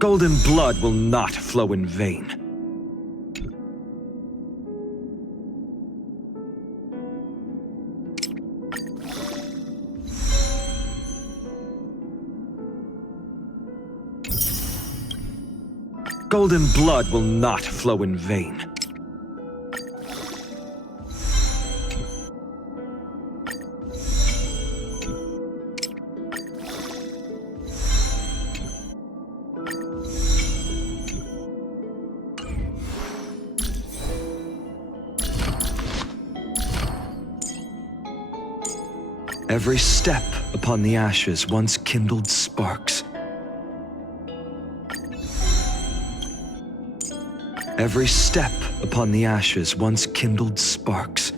Golden blood will not flow in vain. Golden blood will not flow in vain. Every step upon the ashes once kindled sparks. Every step upon the ashes once kindled sparks.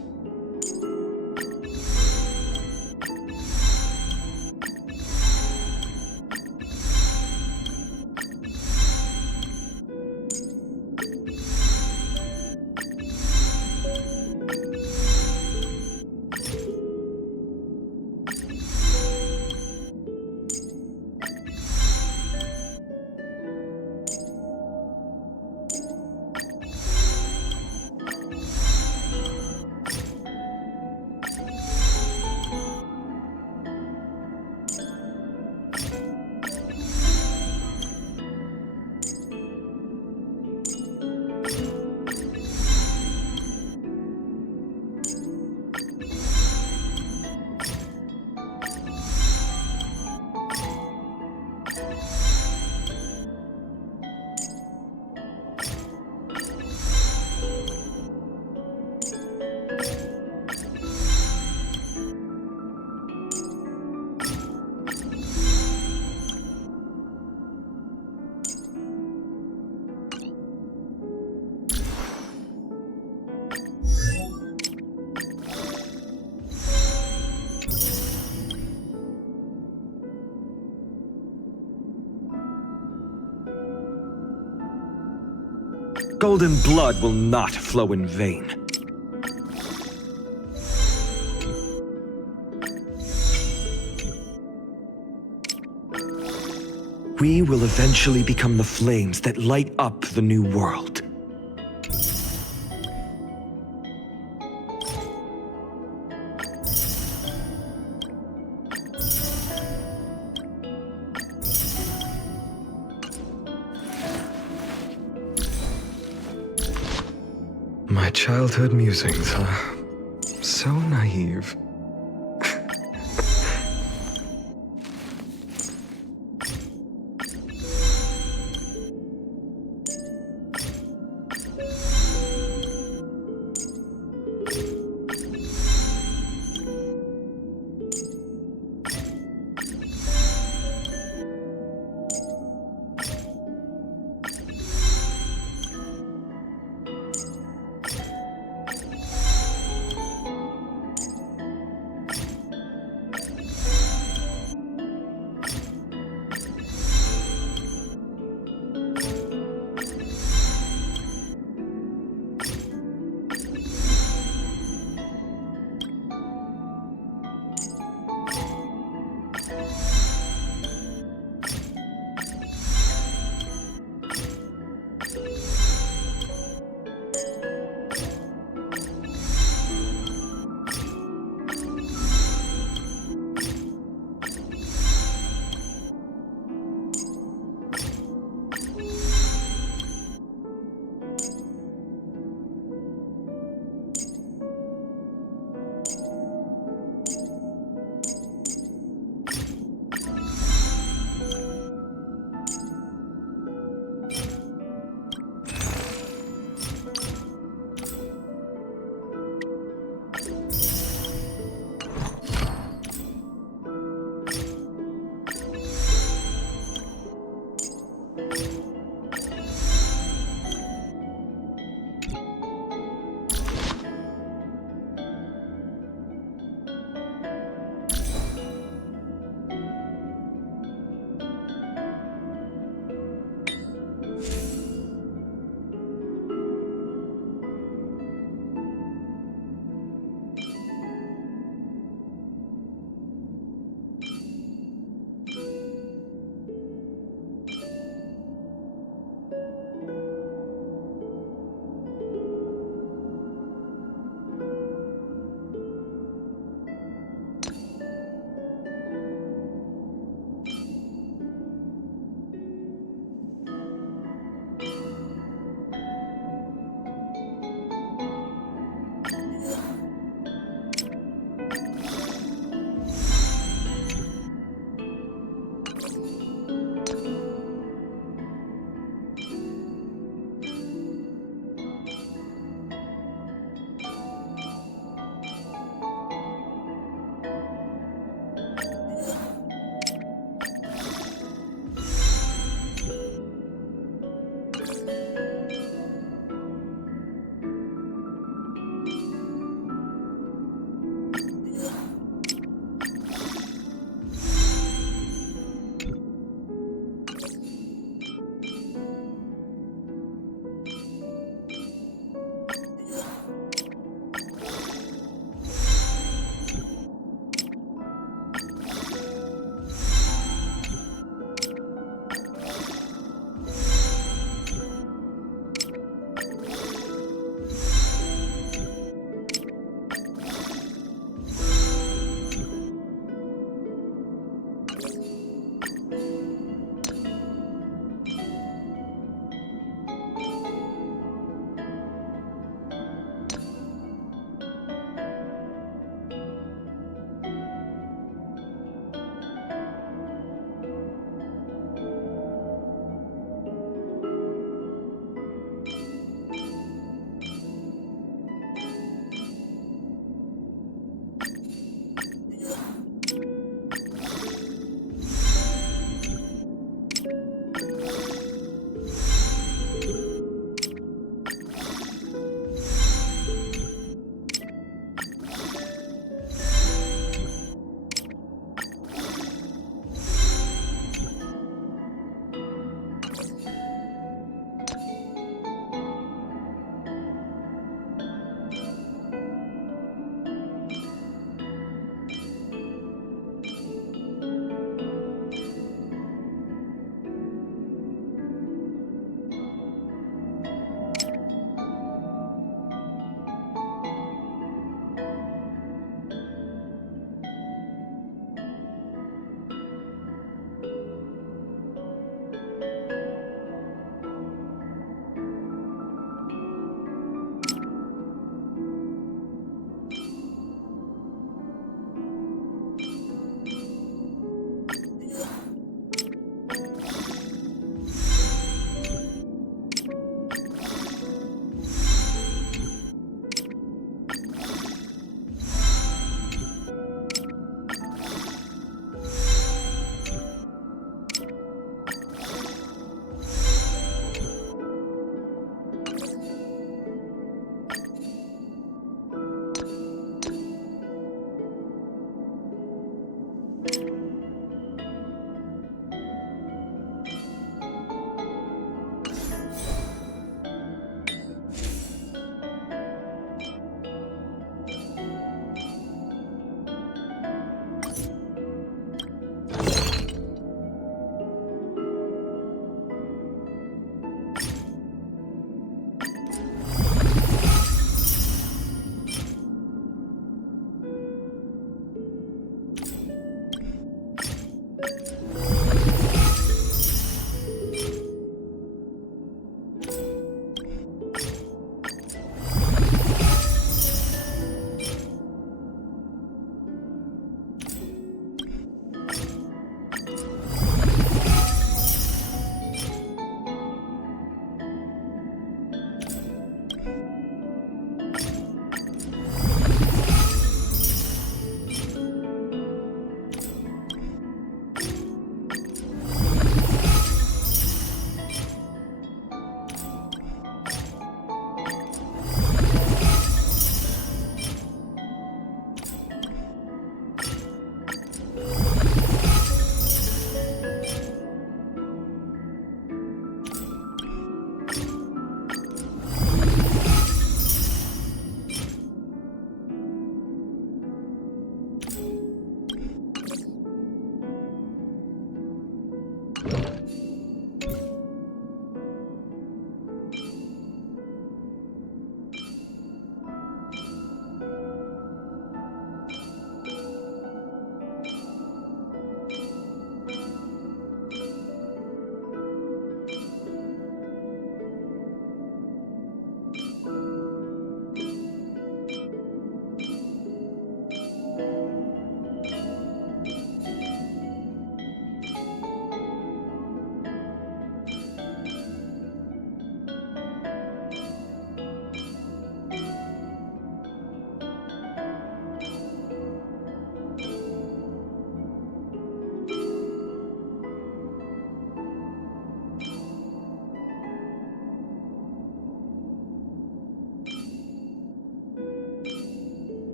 Golden blood will not flow in vain. We will eventually become the flames that light up the new world. My childhood musings, huh? So naive.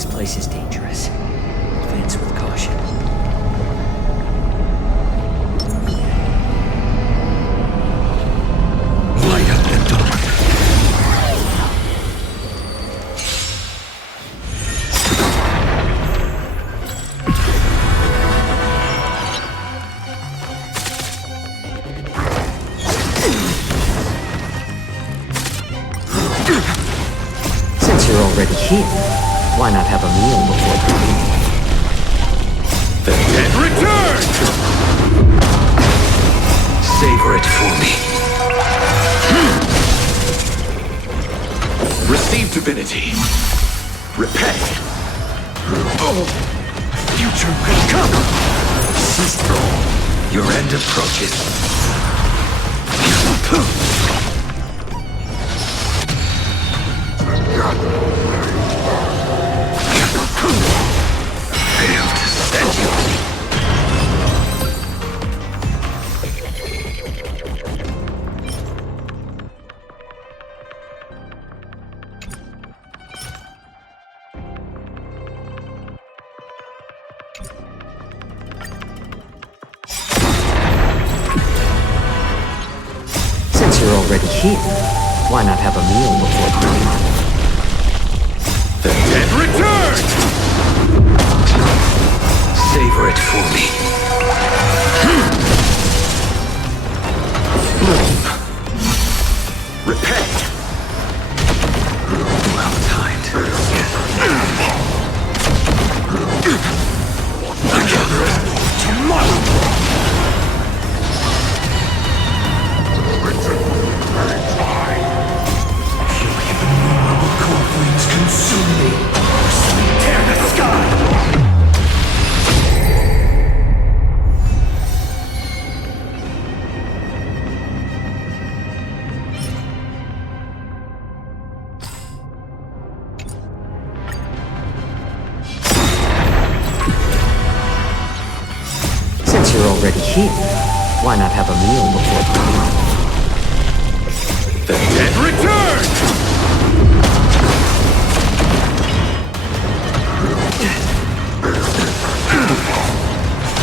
This place is dangerous. Advance with caution. Light up the dark. Since you're already here, why not have a meal before coming? The dead return! Savor it for me. Receive divinity. Repay. Oh, future will come. Your end approaches. Fail to send you. Since you're already here, why not have a meal before coming? The dead return! Savor it for me. Bloom. Repay. Well timed. Tomorrow! Core flames consume me. Tear the sky! Since you're already here, why not have a meal before coming? The dead return!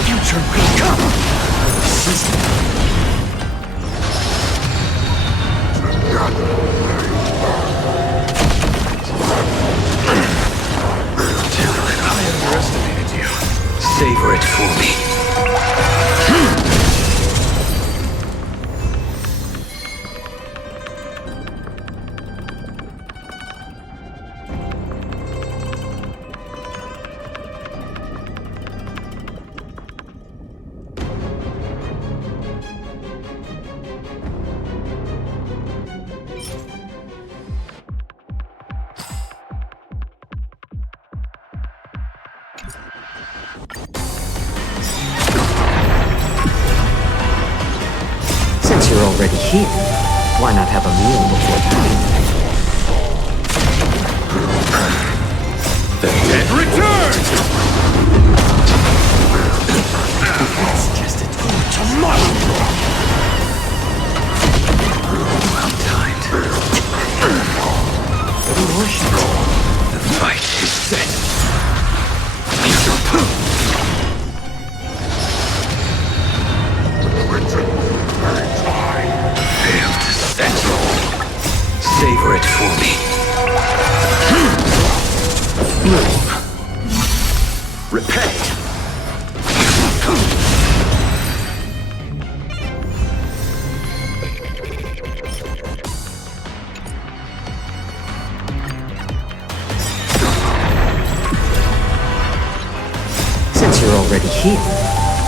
Future will come! Gentlemen, I underestimated you. Savor it for me. Since you're already here, why not have a meal before coming? The dead return! It's just a tool tomorrow! Well timed. The fight is set. Fail to set. Savor it for me. Bloom. Repay. Since you're already here,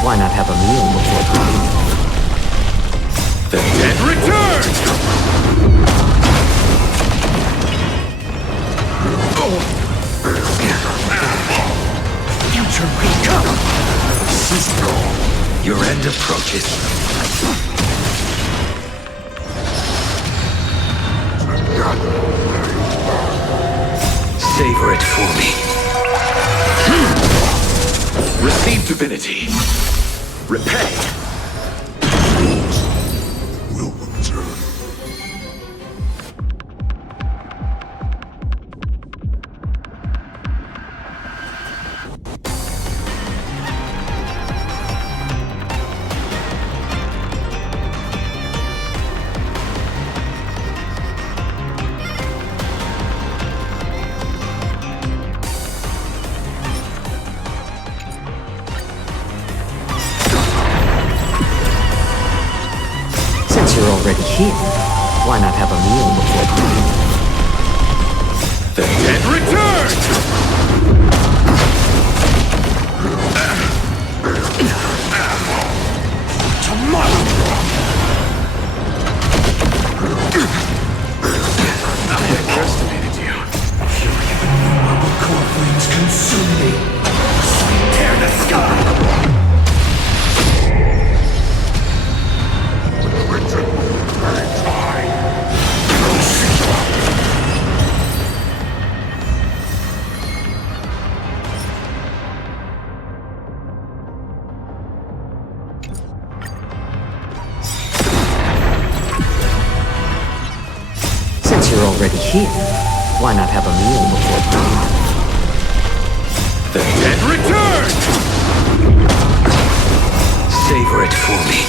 why not have a meal before coming? The dead return! Future will come! Your end approaches. Savor it for me. Receive divinity. Repay. Will return. here. Why not have a meal before dining? The dead return! Tomorrow! I underestimated you. Fury of innumerable core flames consume me. Tear the sky! Since you're already here, why not have a meal before dining? The dead return! Savor it for me.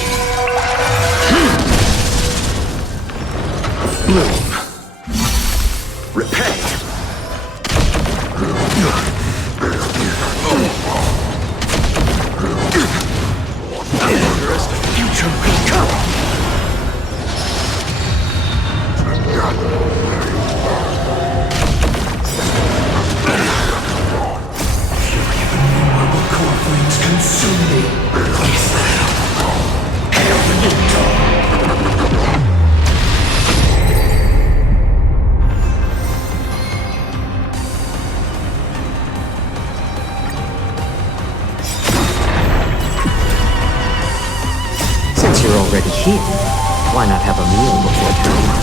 Bloom. Repay. Future will come! Fury of innumerable core flames consume me. Hail the new dawn! Since you're already here, why not have a meal before dining?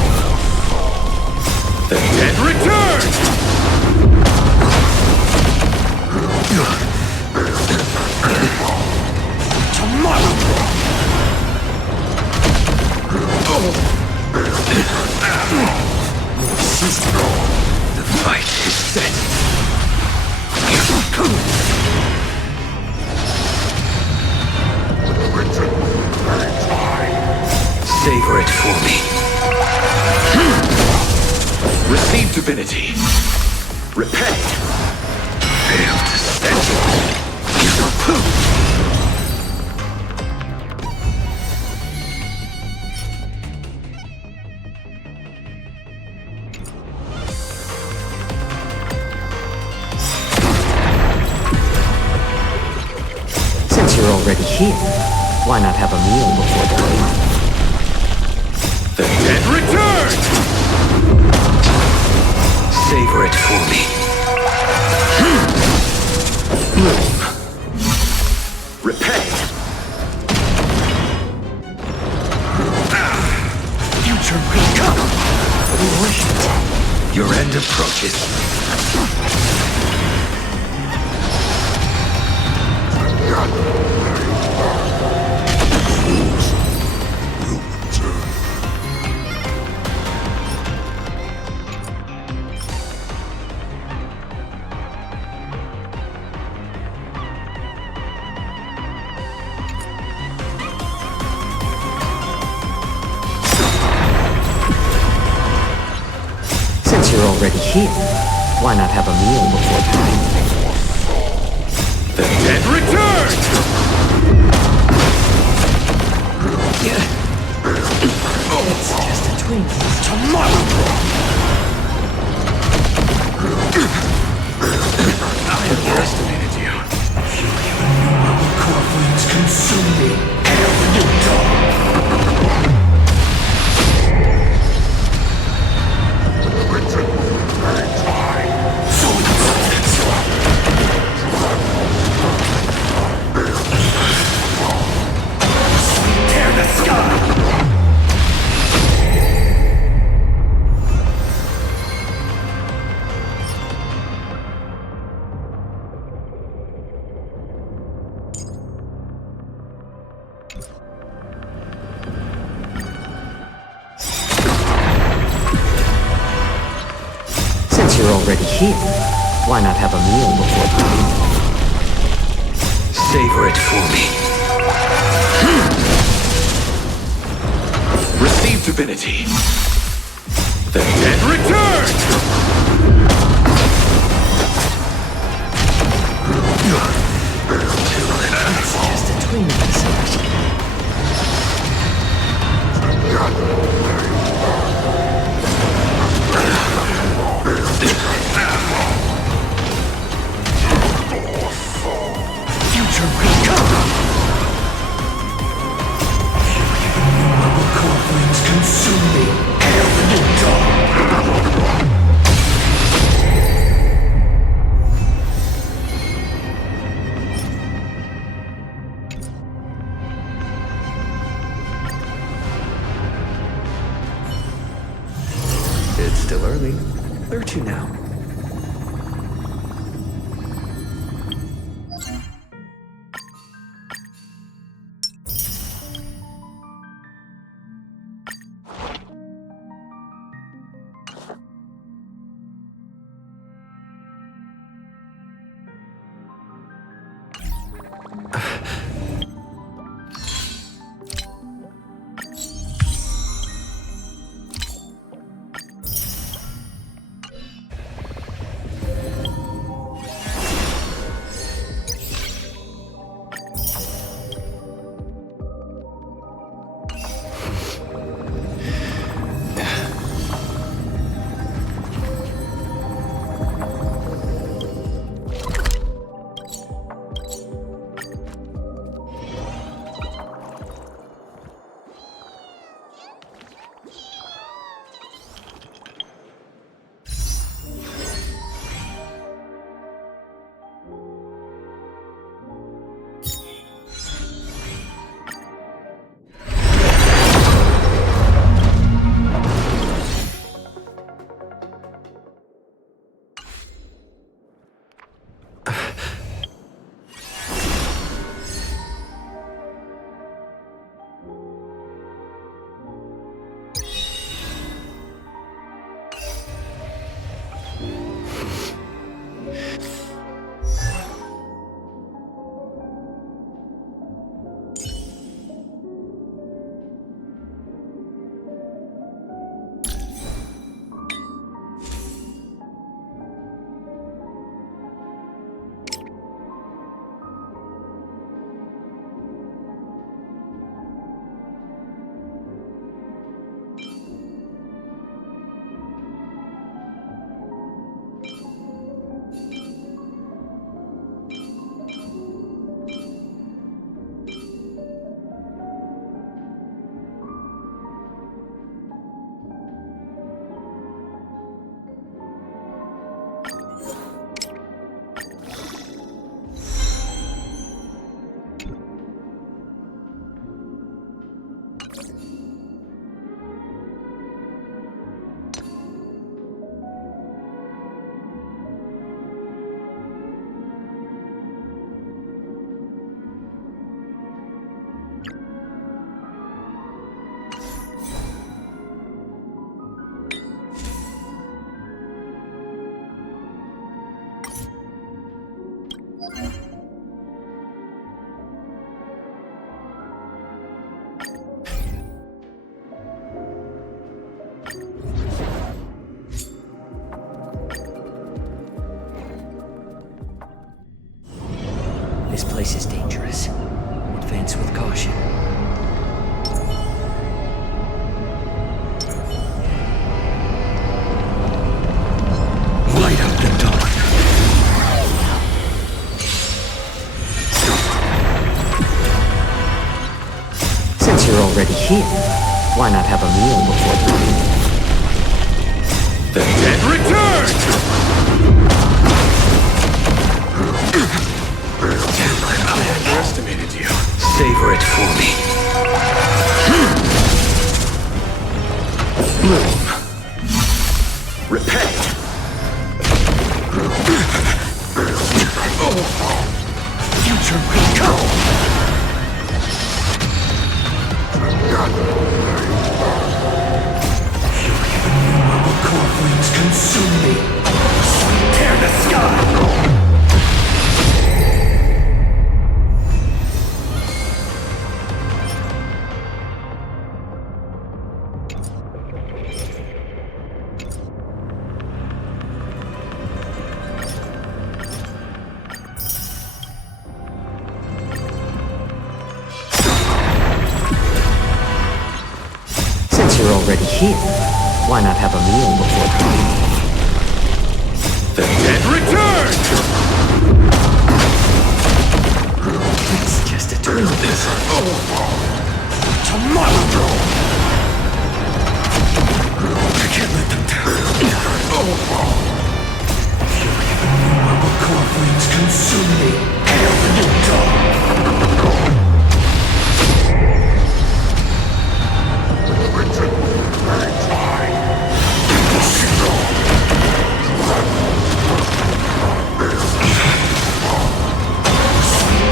The dead return! Tomorrow! The fight is set. Savor it for me. Receive divinity. Repay. Fail to stand. Since you're already here, why not have a meal before dining? The dead return! Savor it for me. Bloom. Repay. Future will come! Your end approaches. Since you're already here, why not have a meal before dining? The dead return! It's just a Twinkie. Tomorrow! I underestimated you. Fury of innumerable core flames consume me. Hail the new dawn! Tear the sky! Since you're already here, why not have a meal before dining? Savor it for me. Receive divinity. The dead return! It's just a Twinkie. Future will come! Innumerable core flames consume me! Hail the new dawn! It's still early. Where to now? This place is dangerous. Advance with caution. Light up the dawn! Since you're already here, why not have a meal before the meal? The dead return! I underestimated you. Savor it for me. Bloom. Repay. Future will come! Innumerable core flames consume me! Tear the sky! already here, why not have a meal before coming? The dead return! It's just a twin. Tomorrow! I can't let them down. Fury of innumerable core flames consume me. Hail the new dawn!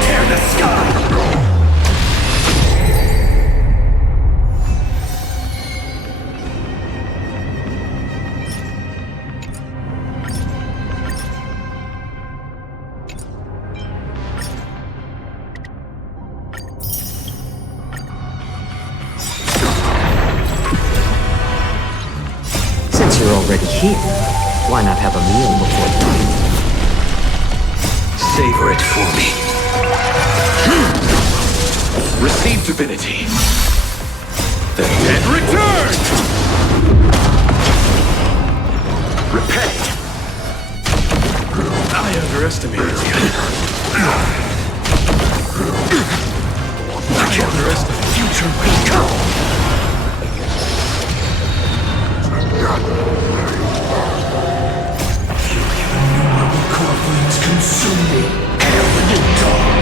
Tear the sky! Since you're already here, why not have a meal before coming? Savor it for me. Receive divinity. The dead return! Repay! I underestimated you. I underestimated Future will come! Fury of innumerable core flames consume me. Hail the new dawn!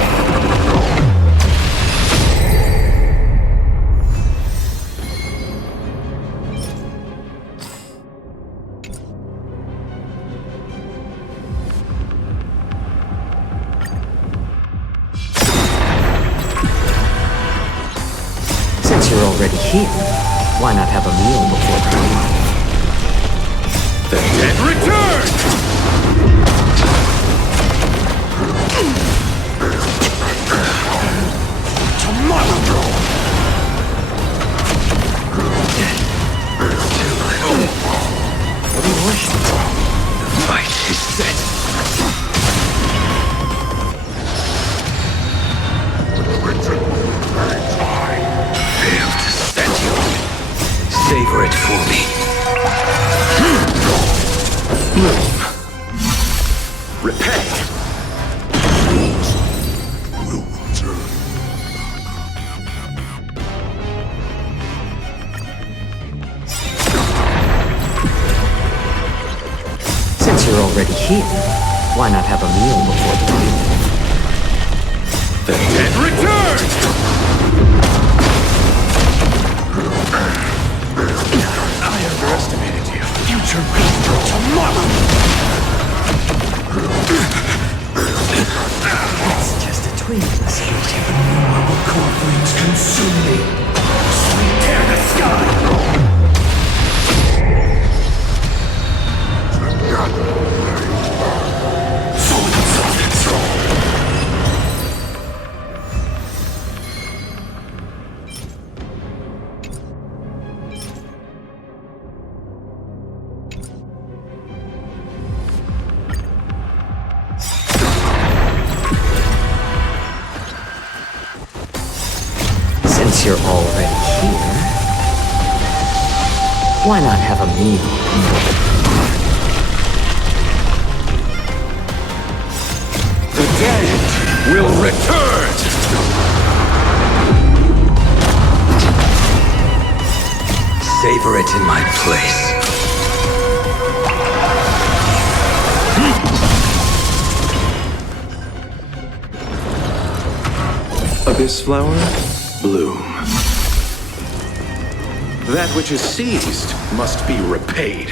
Since you're already here, why not have a meal before coming? the dead return! Tomorrow! What do you wish? The fight is set. Failed to set you. Savor it for me. Bloom. Repay. Will return. Since you're already here, why not have a meal before coming? The dead return! I underestimated you. Future will tomorrow! It's just a tweenless. Innumerable core flames consume me. Tear the sky! Since you're already here, why not have a meal? The dead will return! Savor it in my place. Abyss flower, bloom. That which is seized must be repaid.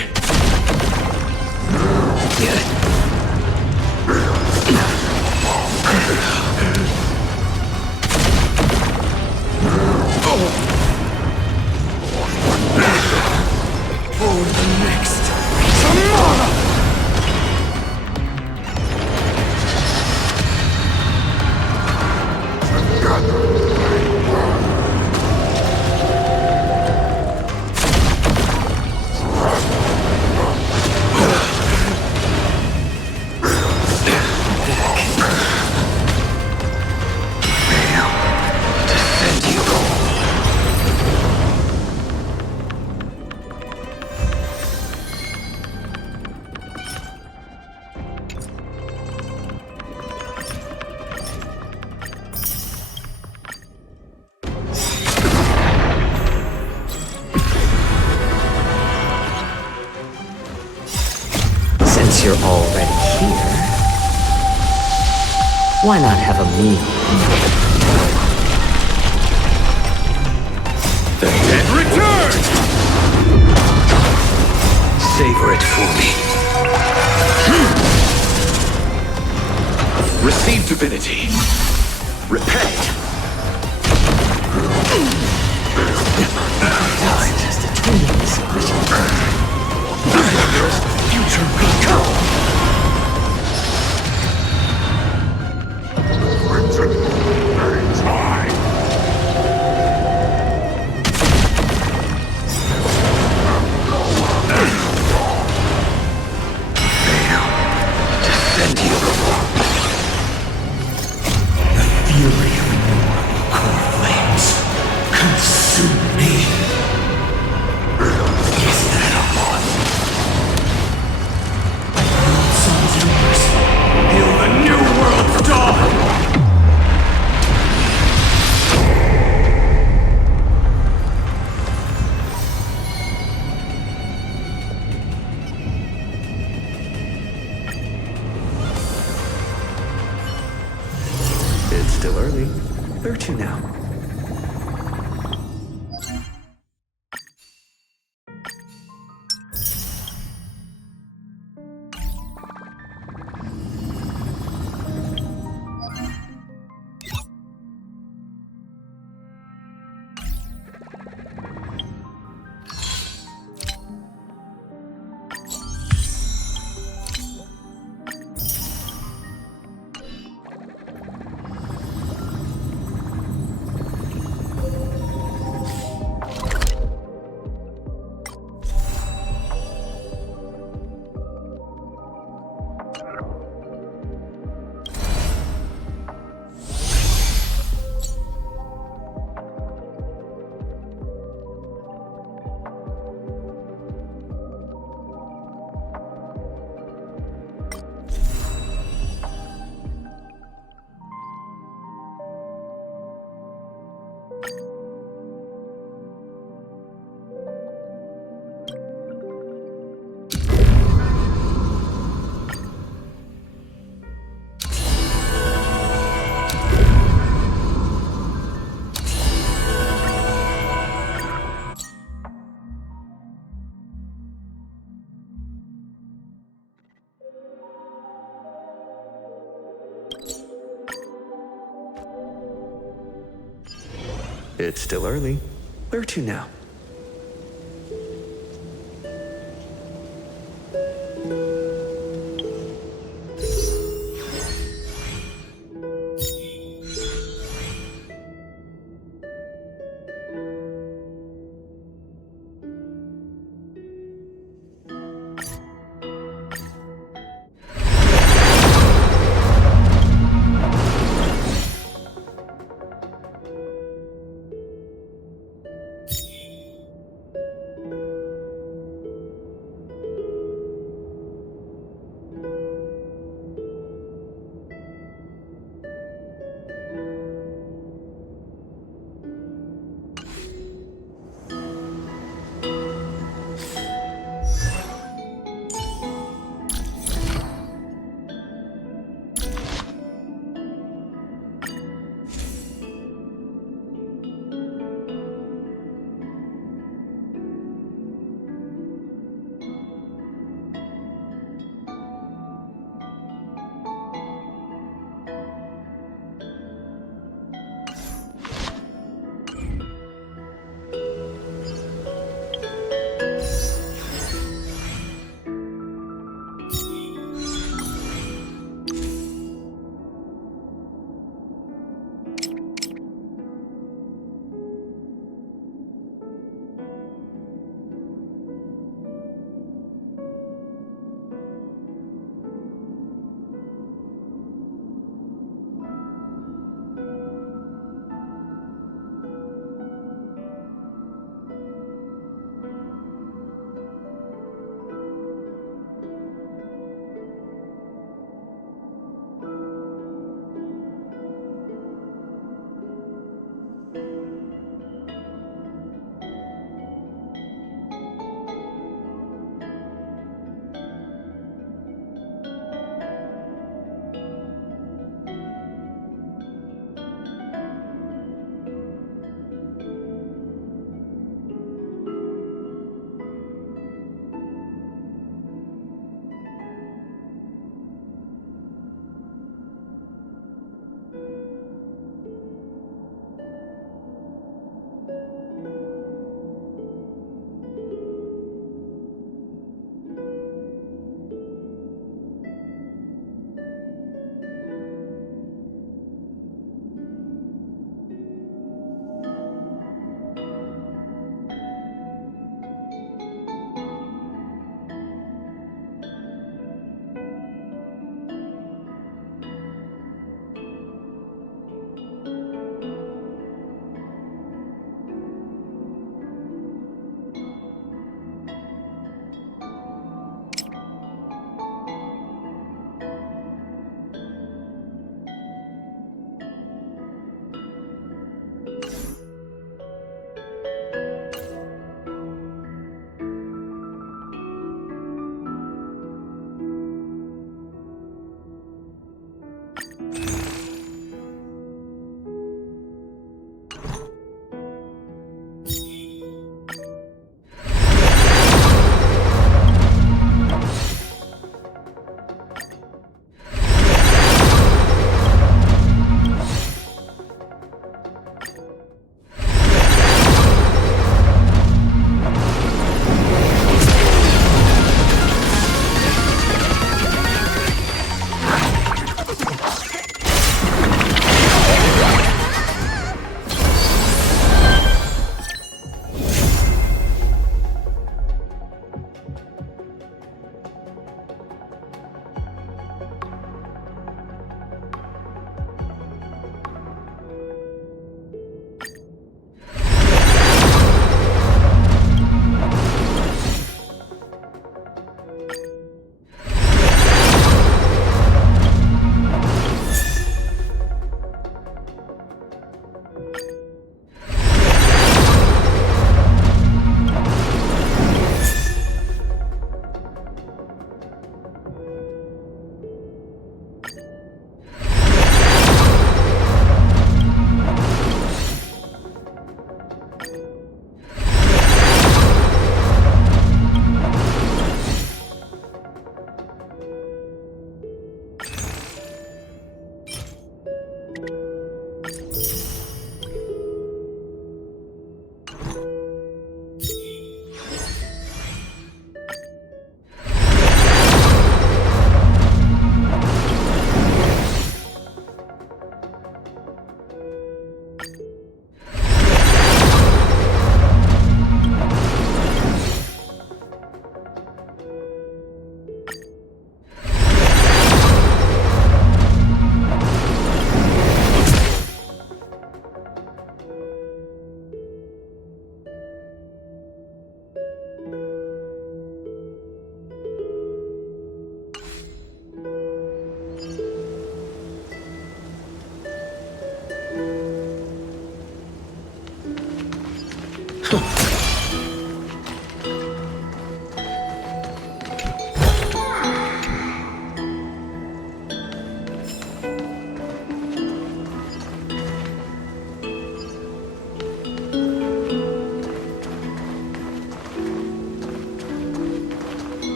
For the next tomorrow! Since you're already here, why not have a meal? The dead return! Savor it for me. Receive divinity. Repay. Just a tiny Future recall. Fury of innumerable core flames consume me. Is that a lot? Sun's universe, hail the new world's dawn! It's still early. Where to now? It's still early. Where to now?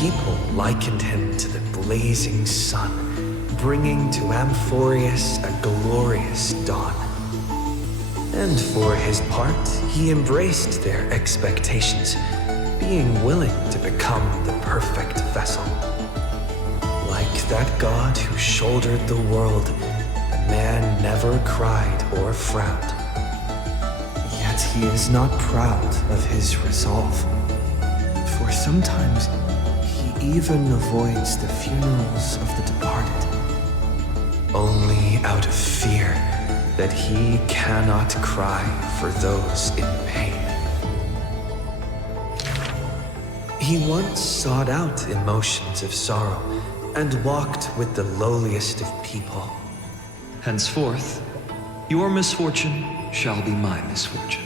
people likened him to the blazing sun, bringing to Amphoreous a glorious dawn. And for his part, he embraced their expectations, being willing to become the perfect vessel. Like that god who shouldered the world, the man never cried or frowned. Yet he is not proud of his resolve, for sometimes he even avoids the funerals of the departed, only out of fear that he cannot cry for those in pain. He once sought out emotions of sorrow and walked with the lowliest of people. Henceforth, your misfortune shall be my misfortune.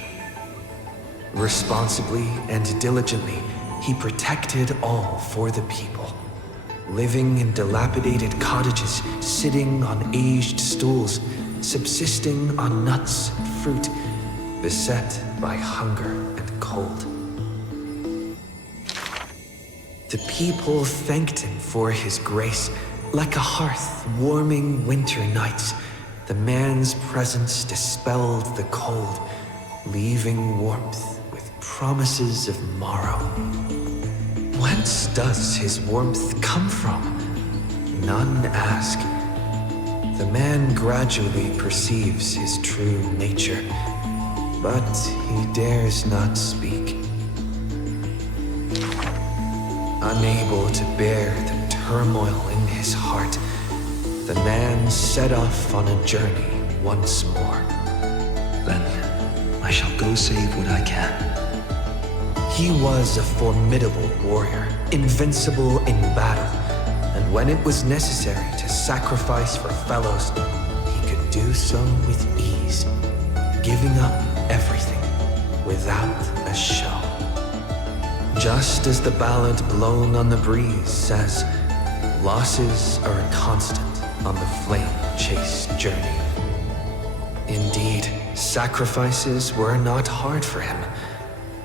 Responsibly and diligently, he protected all for the people, living in dilapidated cottages, sitting on aged stools, subsisting on nuts and fruit, beset by hunger and cold. The people thanked him for his grace, like a hearth warming winter nights. The man's presence dispelled the cold, leaving warmth with promises of morrow. Whence does his warmth come from? None ask. The man gradually perceives his true nature, but he dares not speak. Unable to bear the turmoil in his heart, the man set off on a journey once more. Then I shall go save what I can. He was a formidable warrior, invincible in battle, and when it was necessary to sacrifice for fellows, he could do so with ease, giving up everything without a show. Just as the ballad blown on the breeze says, losses are a constant on the flame-chased journey. Indeed, sacrifices were not hard for him,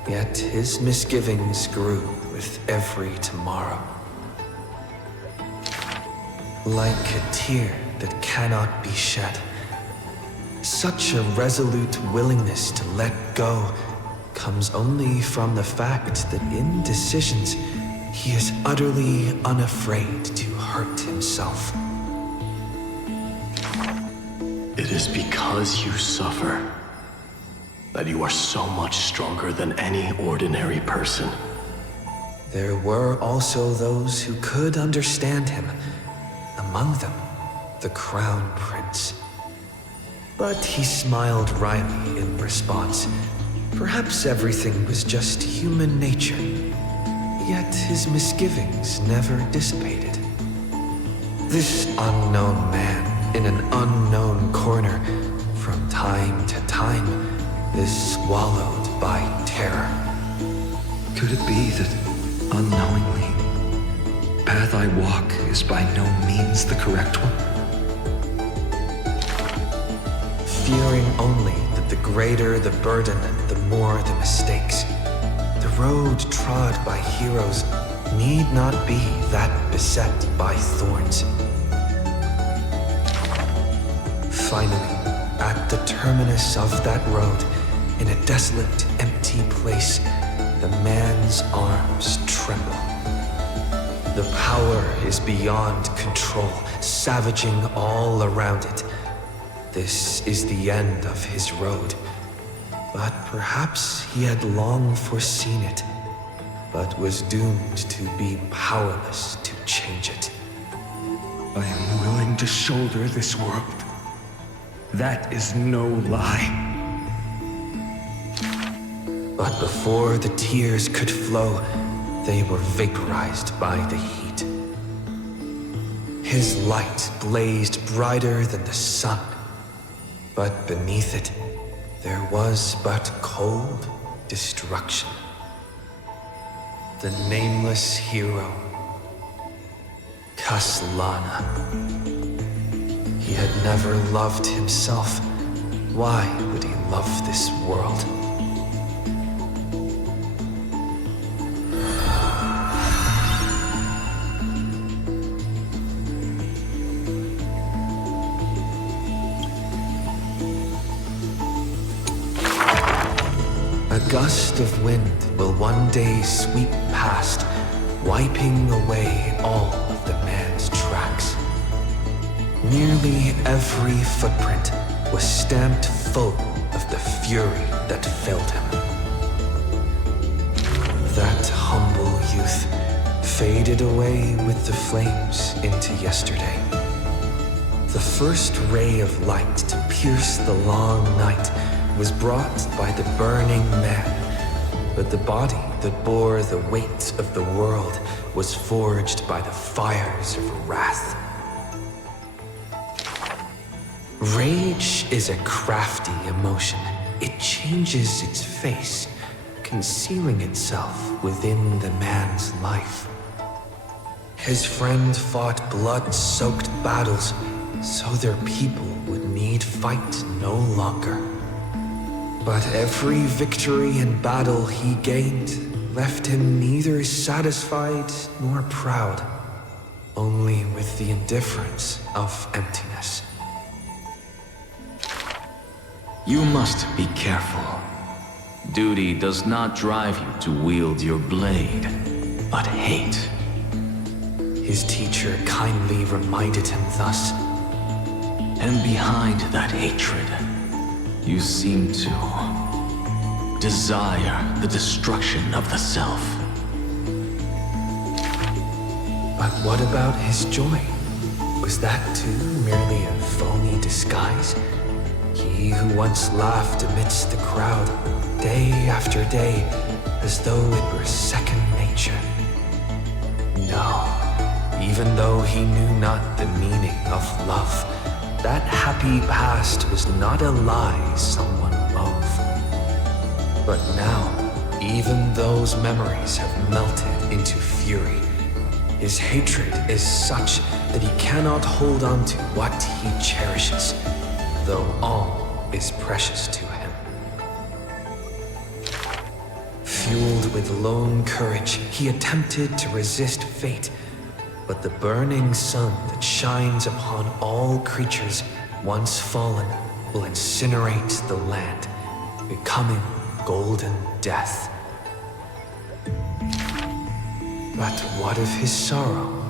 yet his misgivings grew with every tomorrow. Like a tear that cannot be shed, such a resolute willingness to let go comes only from the fact that in decisions, he is utterly unafraid to hurt himself. It is because you suffer that you are so much stronger than any ordinary person. There were also those who could understand him, among them the Crown Prince. But he smiled wryly in response. Perhaps everything was just human nature, yet his misgivings never dissipated. This unknown man in an unknown corner, from time to time, is swallowed by terror. Could it be that, unknowingly, path I walk is by no means the correct one? Fearing only that the greater the burden, the more the mistakes. The road trod by heroes need not be that beset by thorns. Finally, at the terminus of that road, in a desolate, empty place, the man's arms tremble. The power is beyond control, savaging all around it. This is the end of his road. But perhaps he had long foreseen it, but was doomed to be powerless to change it. I am willing to shoulder this world. That is no lie. But before the tears could flow, they were vaporized by the heat. His light blazed brighter than the sun, but beneath it, there was but cold destruction. The nameless hero, Castellana. He had never loved himself. Why would he love this world? A gust of wind will one day sweep past, wiping away all of the man's tracks. Nearly every footprint was stamped full of the fury that filled him. That humble youth faded away with the flames into yesterday. The first ray of light to pierce the long night was brought by the burning man, but the body that bore the weight of the world was forged by the fires of wrath. Rage is a crafty emotion. It changes its face, concealing itself within the man's life. His friend fought blood-soaked battles so their people would need fight no longer. But every victory and battle he gained left him neither satisfied nor proud, only with the indifference of emptiness. You must be careful. Duty does not drive you to wield your blade, but hate. His teacher kindly reminded him thus. And behind that hatred, you seem to desire the destruction of the self. But what about his joy? Was that too merely a phony disguise? He who once laughed amidst the crowd, day after day, as though it were second nature. No, even though he knew not the meaning of love, that happy past was not a lie someone wove. But now, even those memories have melted into fury. His hatred is such that he cannot hold on to what he cherishes, though all is precious to him. Fueled with lone courage, he attempted to resist fate, but the burning sun that shines upon all creatures once fallen will incinerate the land, becoming golden death. But what of his sorrow?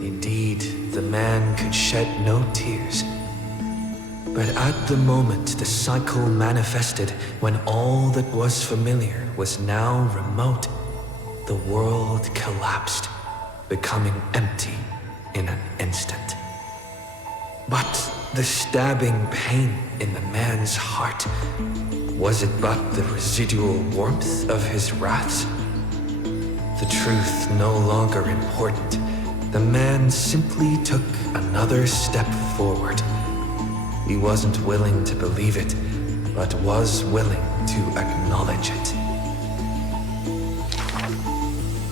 Indeed, the man could shed no tears. But at the moment the cycle manifested, when all that was familiar was now remote, the world collapsed, becoming empty in an instant. But the stabbing pain in the man's heart, was it but the residual warmth of his wraths? The truth no longer important, the man simply took another step forward. He wasn't willing to believe it, but was willing to acknowledge it.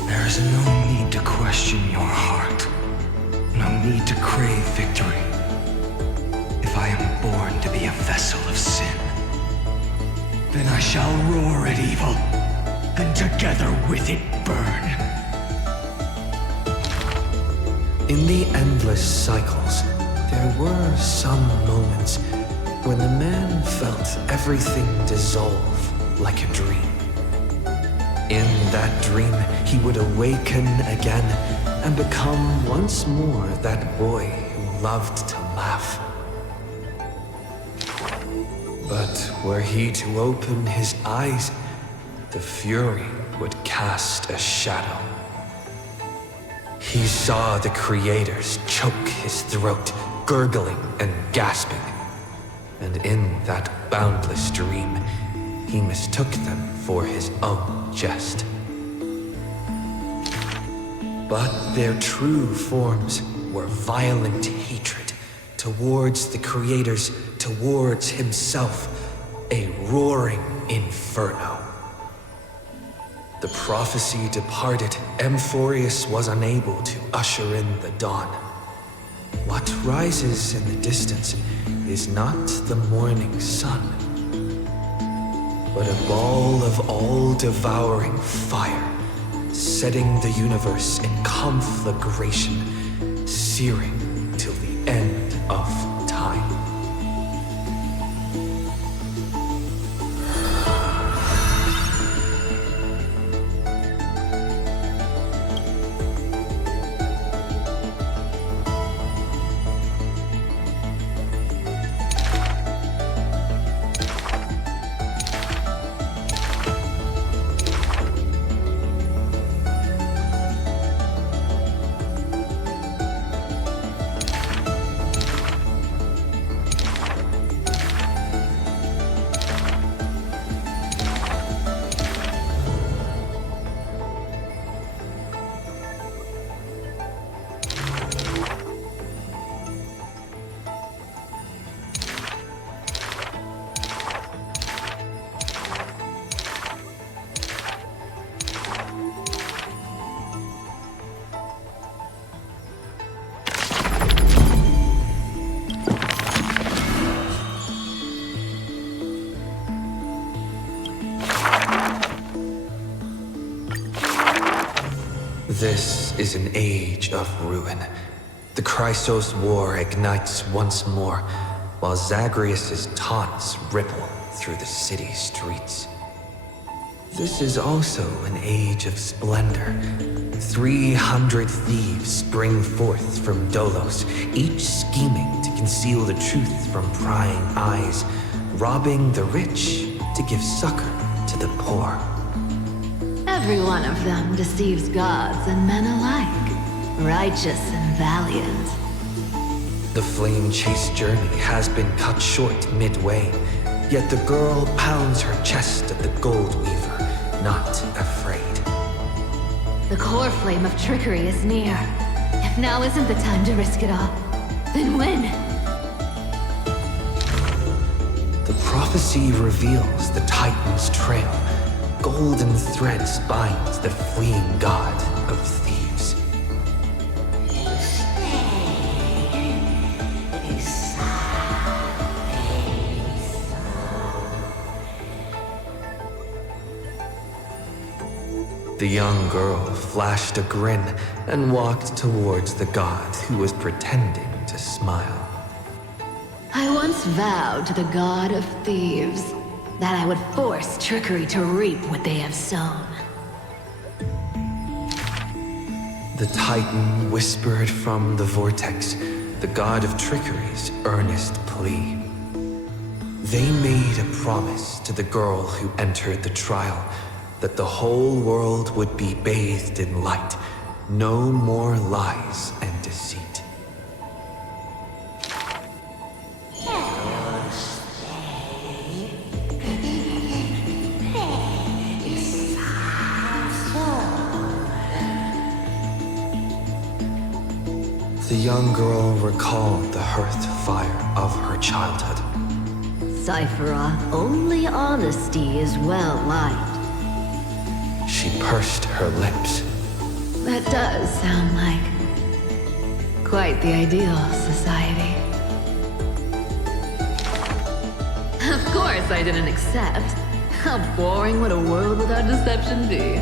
There is no need to question your heart. No need to crave victory. If I am born to be a vessel of sin, then I shall roar at evil, and together with it burn. In the endless cycles, there were some moments when the man felt everything dissolve like a dream. In that dream, he would awaken again and become once more that boy who loved to laugh. But were he to open his eyes, the fury would cast a shadow. He saw the creators choke his throat, gurgling and gasping. And in that boundless dream, he mistook them for his own jest. But their true forms were violent hatred towards the creators, towards himself, a roaring inferno. The prophecy departed, Amphoreous was unable to usher in the dawn. What rises in the distance is not the morning sun, but a ball of all-devouring fire, setting the universe in conflagration, searing till the end of time. This is an age of ruin. The Chrysos War ignites once more, while Zagreus' taunts ripple through the city streets. This is also an age of splendor. 300 thieves spring forth from Dolos, each scheming to conceal the truth from prying eyes, robbing the rich to give succor to the poor. Every one of them deceives gods and men alike, righteous and valiant. The flame chase journey has been cut short midway, yet the girl pounds her chest at the gold weaver, not afraid. The core flame of trickery is near. If now isn't the time to risk it all, then when? The prophecy reveals the Titan's trail. Golden threads bind the fleeing god of thieves. The young girl flashed a grin and walked towards the god who was pretending to smile. I once vowed to the god of thieves that I would force trickery to reap what they have sown. The Titan whispered from the vortex, the god of trickery's earnest plea. They made a promise to the girl who entered the trial, that the whole world would be bathed in light, no more lies and deceit. The young girl recalled the hearth fire of her childhood. Sephiroth, only honesty is well liked. She pursed her lips. That does sound like quite the ideal society. Of course I didn't accept. How boring would a world without deception be?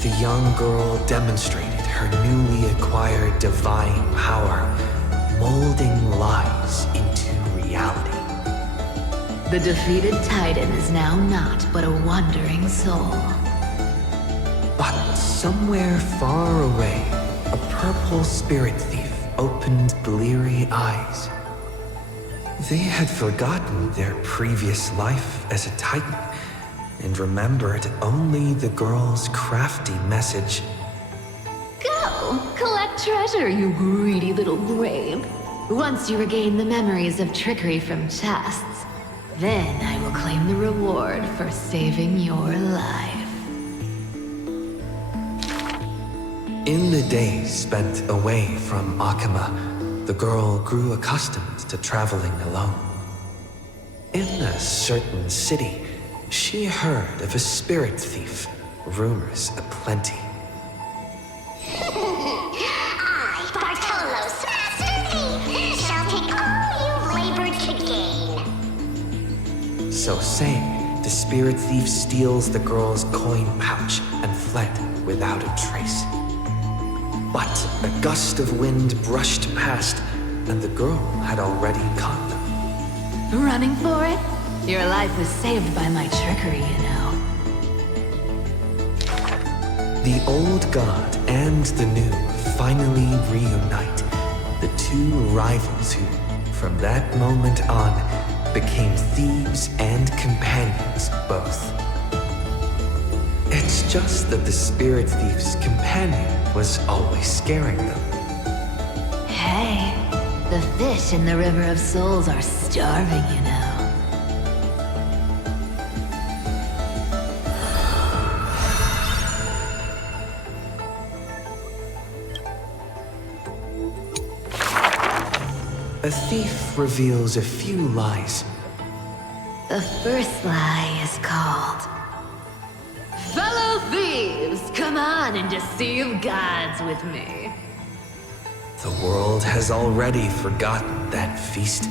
The young girl demonstrated her newly acquired divine power, molding lies into reality. The defeated Titan is now not but a wandering soul. But somewhere far away, a purple spirit thief opened bleary eyes. They had forgotten their previous life as a Titan and remembered only the girl's crafty message. Go! Collect treasure, you greedy little grape. Once you regain the memories of trickery from chests, then I will claim the reward for saving your life. In the days spent away from Akama, the girl grew accustomed to traveling alone. In a certain city, she heard of a spirit thief, rumors aplenty. I, Bartolo's master thief, shall take all you've labored to gain. So saying, the spirit thief steals the girl's coin pouch and fled without a trace. But a gust of wind brushed past, and the girl had already caught them. Running for it? Your life was saved by my trickery, you know. The old god and the new finally reunite, the two rivals who, from that moment on, became thieves and companions both. It's just that the spirit thief's companion was always scaring them. Hey, the fish in the River of Souls are starving, you know. A thief reveals a few lies. The first lie is called... Fellow thieves, come on and deceive gods with me. The world has already forgotten that feast.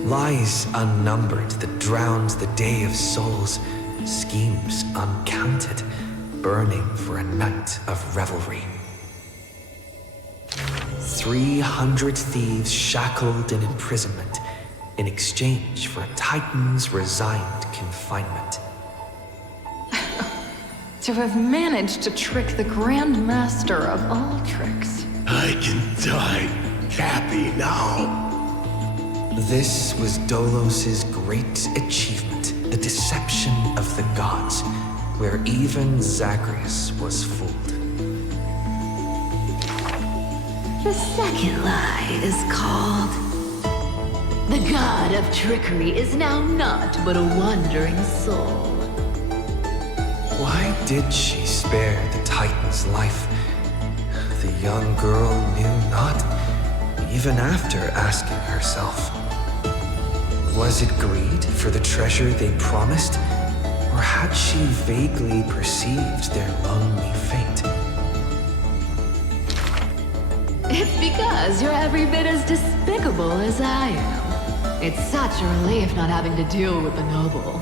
Lies unnumbered that drowned the Day of Souls. Schemes uncounted. burning for a night of revelry. 300 thieves shackled in imprisonment in exchange for a Titan's resigned confinement. To have managed to trick the Grand Master of all tricks. I can die happy now. This was Dolos's great achievement, the deception of the gods, where even Zagreus was fooled. The second lie is called... The god of trickery is now not but a wandering soul. Why did she spare the Titan's life? The young girl knew not, even after asking herself. Was it greed for the treasure they promised? Or had she vaguely perceived their lonely fate? It's because you're every bit as despicable as I am. It's such a relief not having to deal with the noble.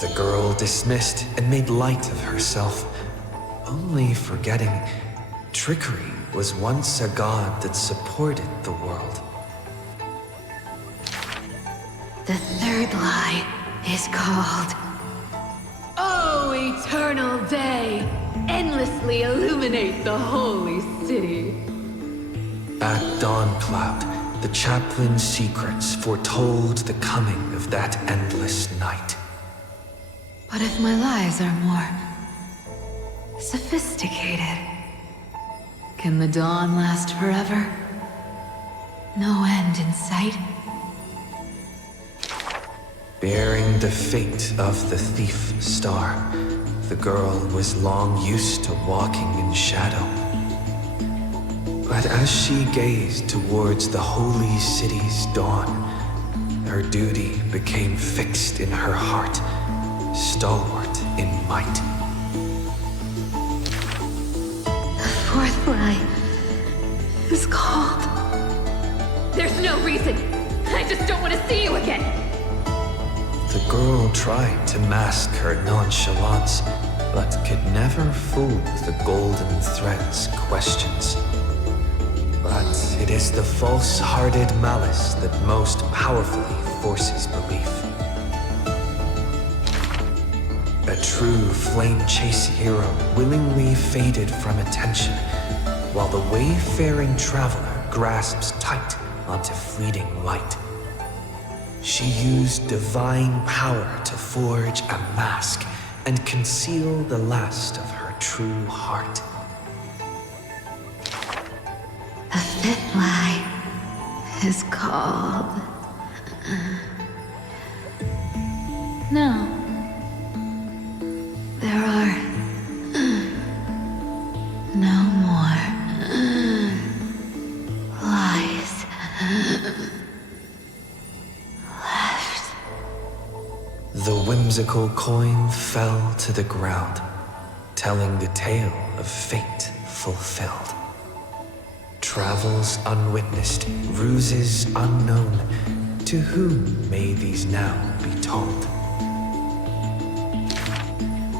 The girl dismissed and made light of herself, only forgetting trickery was once a god that supported the world. The third lie is called... Oh, eternal day! Endlessly illuminate the holy city. At dawn cloud, the chaplain's secrets foretold the coming of that endless night. But if my lies are more... sophisticated... Can the dawn last forever? No end in sight? Bearing the fate of the thief star, the girl was long used to walking in shadow. But as she gazed towards the holy city's dawn, her duty became fixed in her heart, stalwart in might. The fourth lie is called... There's no reason! I just don't want to see you again! The girl tried to mask her nonchalance, but could never fool the golden thread's questions. But it is the false-hearted malice that most powerfully forces belief. A true flame-chase hero willingly faded from attention, while the wayfaring traveler grasps tight onto fleeting light. She used divine power to forge a mask and conceal the last of her true heart. The fifth lie is called... No. There are... no more... lies... The whimsical coin fell to the ground, telling the tale of fate fulfilled. Travels unwitnessed, ruses unknown, to whom may these now be told?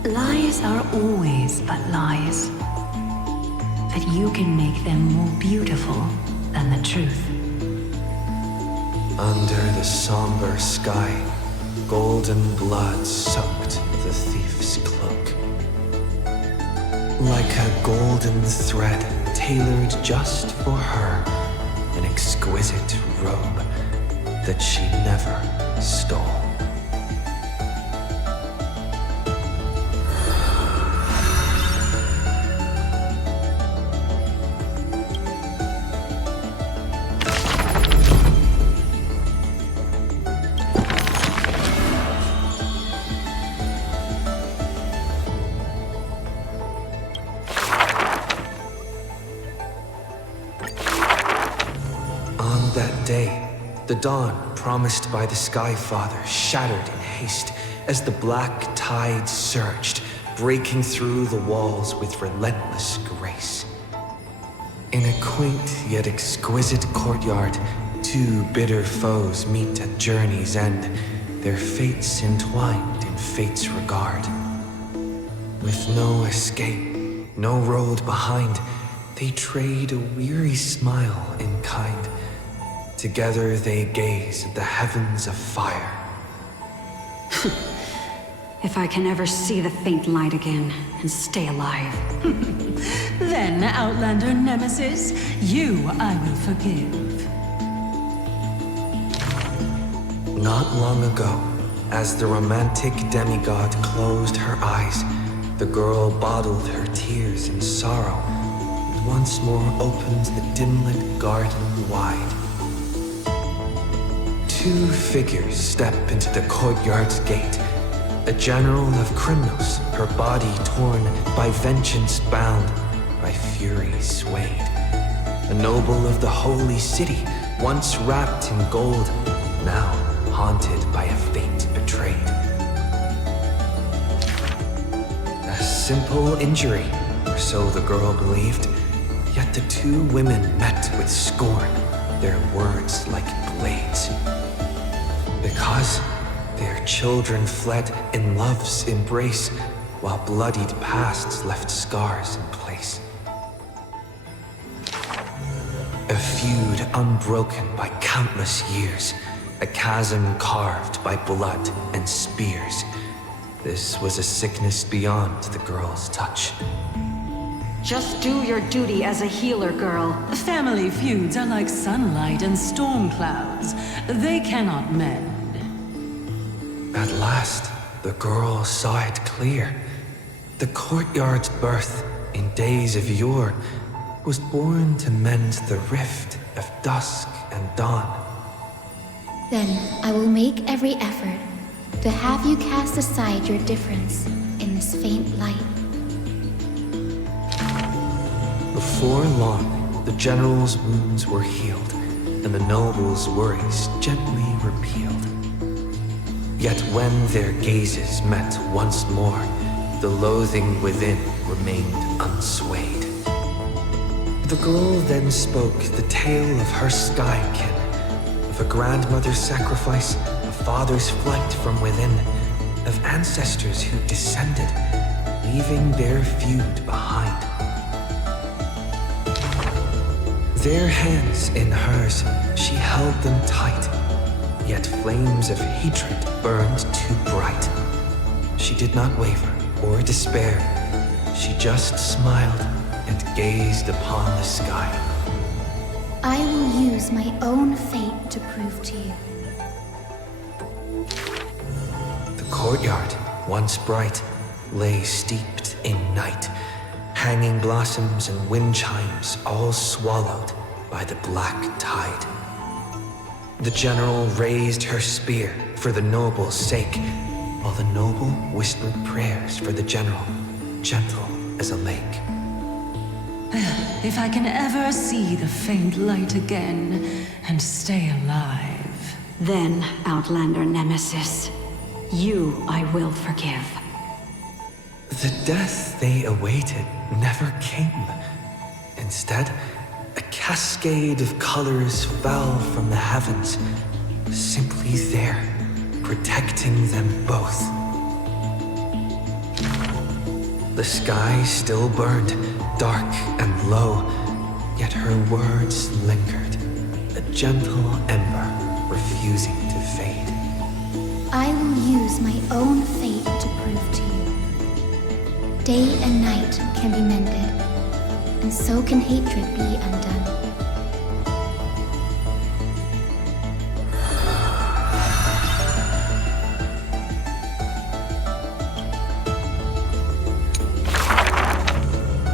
Lies are always but lies. But you can make them more beautiful than the truth. Under the somber sky, golden blood soaked the thief's cloak. Like a golden thread tailored just for her, an exquisite robe that she never stole. The dawn promised by the Sky Father shattered in haste as the black tide surged, breaking through the walls with relentless grace. In a quaint yet exquisite courtyard, two bitter foes meet at journey's end, their fates entwined in fate's regard. With no escape, no road behind, they trade a weary smile in kind. Together they gaze at the heavens of fire. If I can ever see the faint light again and stay alive. Then, Outlander Nemesis, you I will forgive. Not long ago, as the romantic demigod closed her eyes, the girl bottled her tears in sorrow and once more opened the dim-lit garden wide. Two figures step into the courtyard's gate. A general of criminals, her body torn, by vengeance bound, by fury swayed. A noble of the holy city, once wrapped in gold, now haunted by a fate betrayed. A simple injury, or so the girl believed, yet the two women met with scorn, their words like blades. Because their children fled in love's embrace, while bloodied pasts left scars in place. A feud unbroken by countless years, a chasm carved by blood and spears. This was a sickness beyond the girl's touch. Just do your duty as a healer, girl. Family feuds are like sunlight and storm clouds. They cannot mend. At last, the girl saw it clear. The courtyard's birth, in days of yore, was born to mend the rift of dusk and dawn. Then I will make every effort to have you cast aside your difference in this faint light. Before long, the general's wounds were healed, and the noble's worries gently repealed. Yet when their gazes met once more, the loathing within remained unswayed. The girl then spoke the tale of her skykin, of a grandmother's sacrifice, a father's flight from within, of ancestors who descended, leaving their feud behind. Their hands in hers, she held them tight, yet flames of hatred burned too bright. She did not waver or despair. She just smiled and gazed upon the sky. I will use my own fate to prove to you. The courtyard, once bright, lay steeped in night. Hanging blossoms and wind chimes all swallowed by the black tide. The general raised her spear for the noble's sake, while the noble whispered prayers for the general, gentle as a lake. If I can ever see the faint light again and stay alive. Then, Outlander Nemesis, you I will forgive. The death they awaited never came. Instead, a cascade of colors fell from the heavens, simply there, protecting them both. The sky still burned, dark and low, yet her words lingered, a gentle ember refusing to fade. I will use my own fate to prove to you. Day and night can be mended, and so can hatred be undone.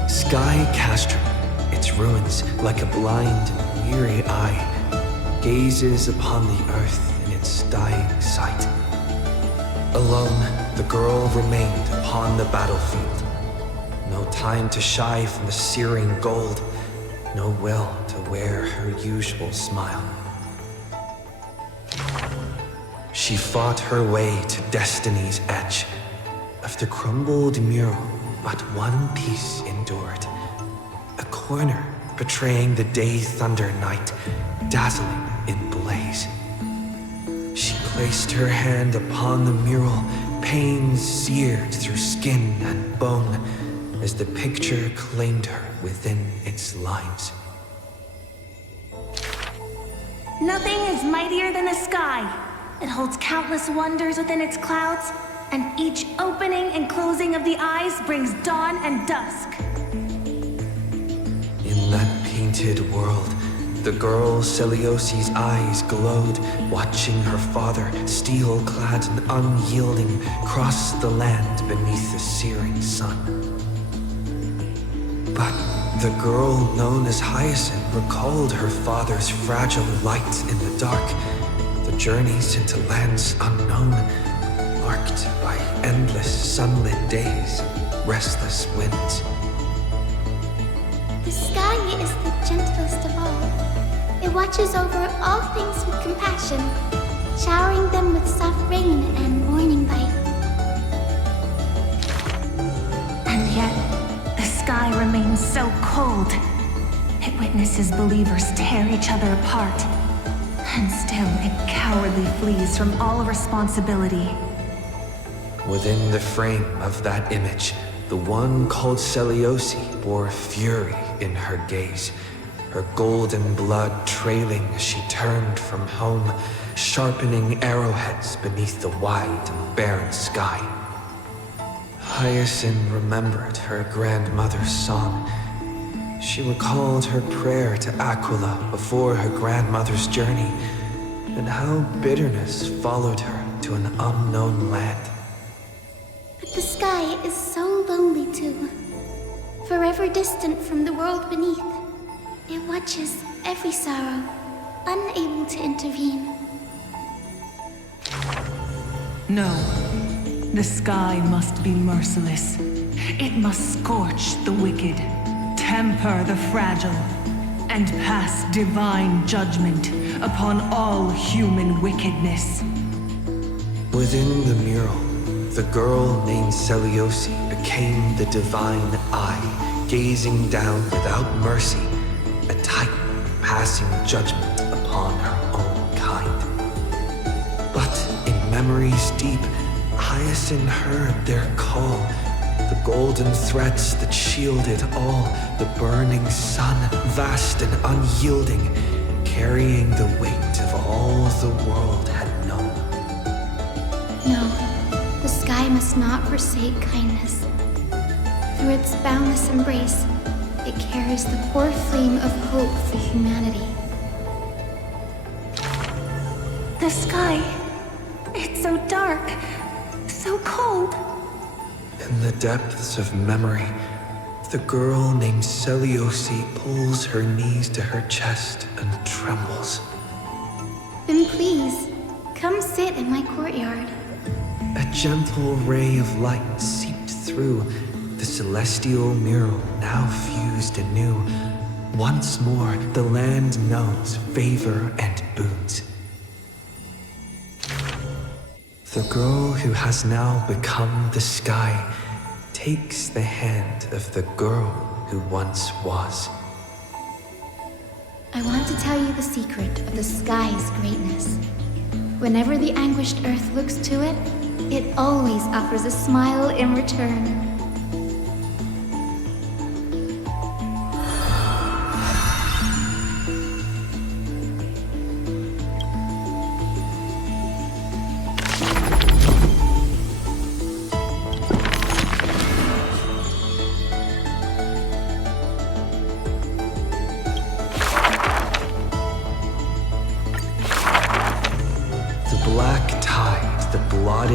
Sky Castrum, its ruins like a blind and weary eye, gazes upon the earth in its dying sight. Alone, the girl remained upon the battlefield. No time to shy from the searing gold, no will to wear her usual smile. She fought her way to destiny's edge. Of the crumbled mural, but one piece endured. A corner betraying the day-thunder night, dazzling in blaze. She placed her hand upon the mural, pain seared through skin and bone as the picture claimed her within its lines. Nothing is mightier than the sky. It holds countless wonders within its clouds, and each opening and closing of the eyes brings dawn and dusk. In that painted world, the girl Celiosi's eyes glowed, watching her father, steel-clad and unyielding, cross the land beneath the searing sun. But the girl known as Hyacinth recalled her father's fragile light in the dark, the journeys into lands unknown, marked by endless sunlit days, restless winds. The sky is the gentlest of all. It watches over all things with compassion, showering them with soft rain and morning light. And yet, the sky remains so cold. It witnesses believers tear each other apart. And still, it cowardly flees from all responsibility. Within the frame of that image, the one called Celiosi bore fury in her gaze, her golden blood trailing as she turned from home, sharpening arrowheads beneath the wide and barren sky. Hyacinth remembered her grandmother's song. She recalled her prayer to Aquila before her grandmother's journey, and how bitterness followed her to an unknown land. But the sky is so lonely too. Forever distant from the world beneath, it watches every sorrow, unable to intervene. No. The sky must be merciless. It must scorch the wicked, temper the fragile, and pass divine judgment upon all human wickedness. Within the mural, the girl named Celiosi became the divine eye, gazing down without mercy, a titan passing judgment upon her own kind. But in memories deep, Hyacinth heard their call, the golden threads that shielded all, the burning sun, vast and unyielding, carrying the weight of all the world had known. No, the sky must not forsake kindness. Through its boundless embrace, it carries the core flame of hope for humanity. The sky, it's so dark, so cold. In the depths of memory, the girl named Celiosi pulls her knees to her chest and trembles. Then please, come sit in my courtyard. A gentle ray of light seeped through, the celestial mural now fused anew. Once more, the land knows favor and boons. The girl who has now become the sky takes the hand of the girl who once was. I want to tell you the secret of the sky's greatness. Whenever the anguished earth looks to it, it always offers a smile in return.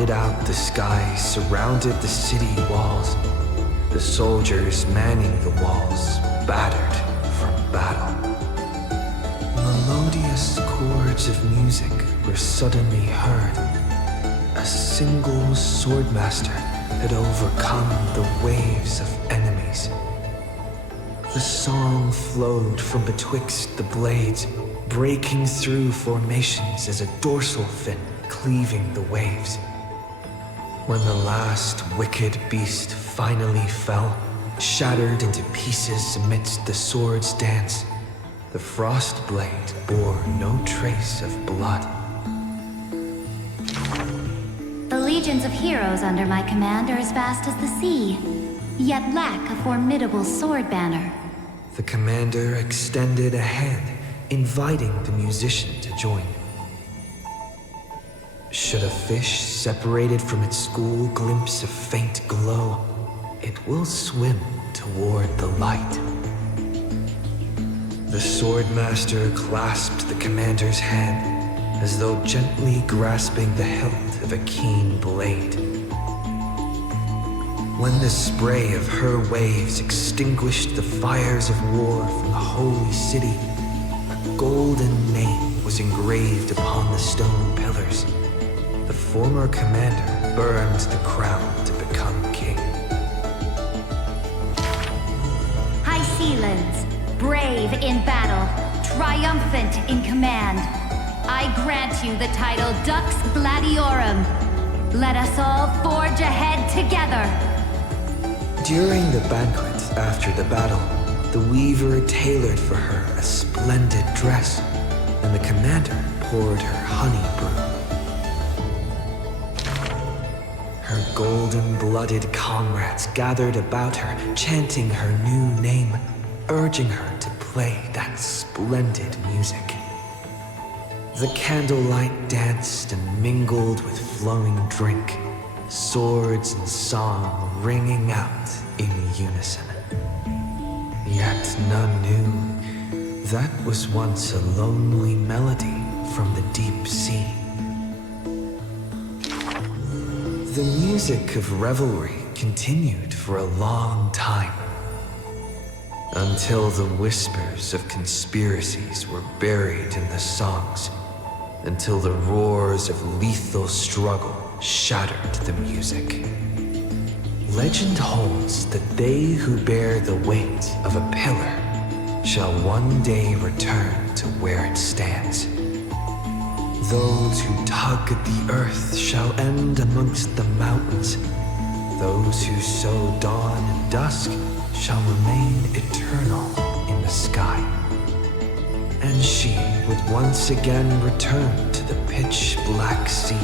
Out the sky surrounded the city walls, the soldiers manning the walls, battered from battle. Melodious chords of music were suddenly heard. A single swordmaster had overcome the waves of enemies. The song flowed from betwixt the blades, breaking through formations as a dorsal fin cleaving the waves. When the last wicked beast finally fell, shattered into pieces amidst the sword's dance, the frost blade bore no trace of blood. The Legion legions of heroes under my command are as vast as the sea, yet lack a formidable sword banner. The commander extended a hand, inviting the musician to join. Should a fish separated from its school glimpse a faint glow, it will swim toward the light. The swordmaster clasped the commander's hand, as though gently grasping the hilt of a keen blade. When the spray of her waves extinguished the fires of war from the holy city, a golden name was engraved upon the stone pillars. The former commander burned the crown to become king. High Sealands, brave in battle, triumphant in command, I grant you the title Dux Gladiorum. Let us all forge ahead together. During the banquet after the battle, the weaver tailored for her a splendid dress, and the commander poured her honey brew. Her golden-blooded comrades gathered about her, chanting her new name, urging her to play that splendid music. The candlelight danced and mingled with flowing drink, swords and song ringing out in unison. Yet none knew that was once a lonely melody from the deep sea. The music of revelry continued for a long time, until the whispers of conspiracies were buried in the songs, until the roars of lethal struggle shattered the music. Legend holds that they who bear the weight of a pillar shall one day return to where it stands. Those who tug at the earth shall end amongst the mountains. Those who sow dawn and dusk shall remain eternal in the sky. And she would once again return to the pitch-black sea.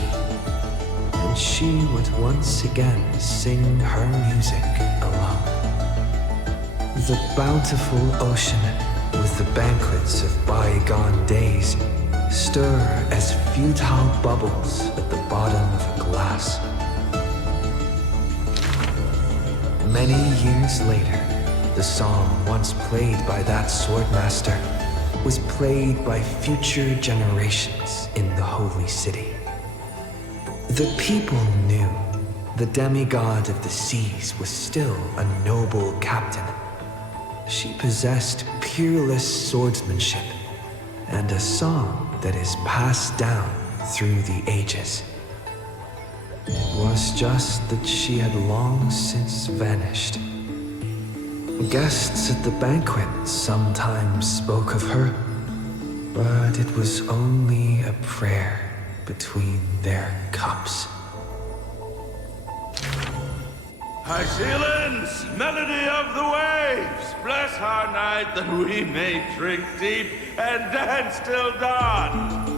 And she would once again sing her music alone. The bountiful ocean, with the banquets of bygone days, stir as futile bubbles at the bottom of a glass. Many years later, the song once played by that swordmaster was played by future generations in the holy city. The people knew the demigod of the seas was still a noble captain. She possessed peerless swordsmanship and a song that is passed down through the ages. It was just that she had long since vanished. Guests at the banquet sometimes spoke of her, but it was only a prayer between their cups. High Sealands, melody of the waves, bless our night that we may drink deep and dance till dawn.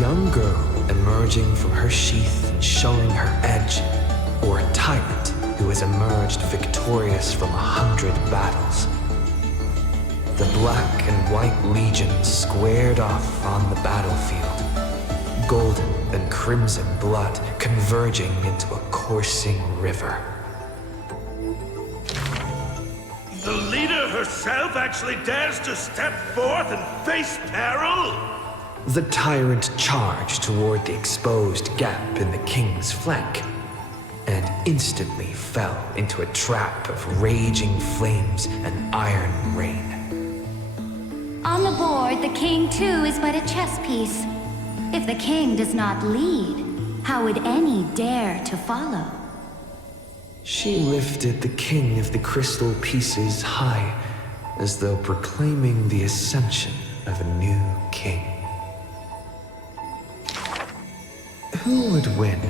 Young girl emerging from her sheath and showing her edge, or a tyrant who has emerged victorious from 100 battles. The black and white legions squared off on the battlefield, golden and crimson blood converging into a coursing river. The leader herself actually dares to step forth and face peril? The tyrant charged toward the exposed gap in the king's flank, and instantly fell into a trap of raging flames and iron rain. On the board, the king too is but a chess piece. If the king does not lead, how would any dare to follow? She lifted the king of the crystal pieces high, as though proclaiming the ascension of a new king. Who would win?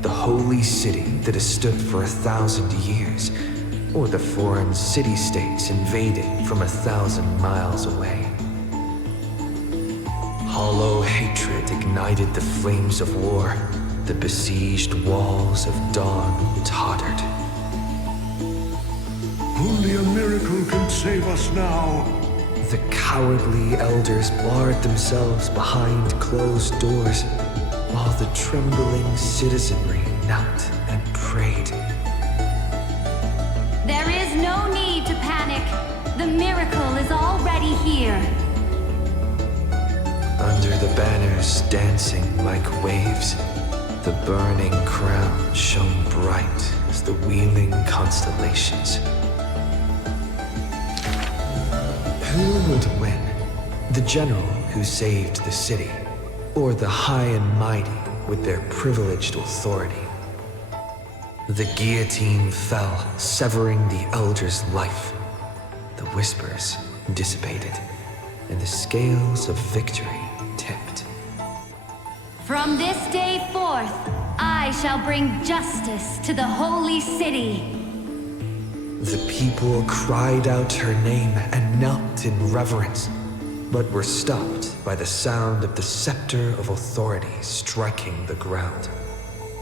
The holy city that has stood for 1,000 years, or the foreign city-states invading from 1,000 miles away? Hollow hatred ignited the flames of war. The besieged walls of dawn tottered. Only a miracle can save us now. The cowardly elders barred themselves behind closed doors, while the trembling citizenry knelt and prayed. There is no need to panic. The miracle is already here. Under the banners dancing like waves, the burning crown shone bright as the wheeling constellations. Who would win? The general who saved the city, or the high and mighty with their privileged authority? The guillotine fell, severing the elder's life. The whispers dissipated, and the scales of victory tipped. From this day forth, I shall bring justice to the holy city. The people cried out her name and knelt in reverence, but were stopped by the sound of the scepter of authority striking the ground.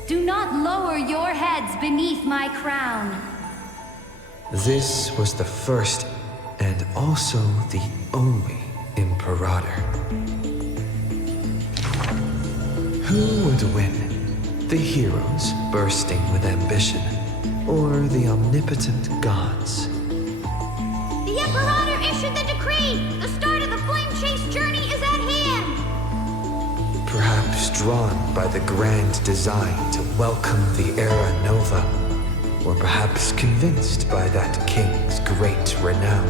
Do not lower your heads beneath my crown. This was the first and also the only Imperator. Who would win? The heroes bursting with ambition, or the omnipotent gods? The Imperator issued the decree! The start of the flame chase journey is at hand! Perhaps drawn by the grand design to welcome the Era Nova, or perhaps convinced by that king's great renown.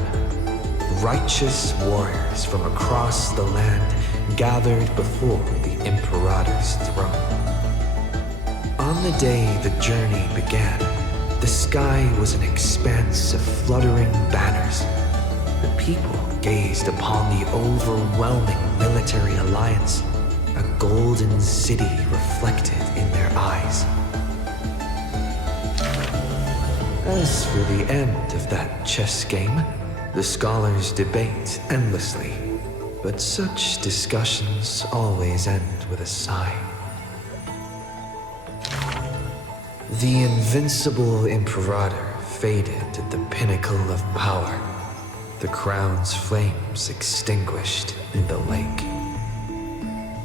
Righteous warriors from across the land gathered before the Imperator's throne. On the day the journey began, the sky was an expanse of fluttering banners. The people gazed upon the overwhelming military alliance, a golden city reflected in their eyes. As for the end of that chess game, the scholars debate endlessly, but such discussions always end with a sigh. The invincible Imperator faded at the pinnacle of power, the crown's flames extinguished in the lake.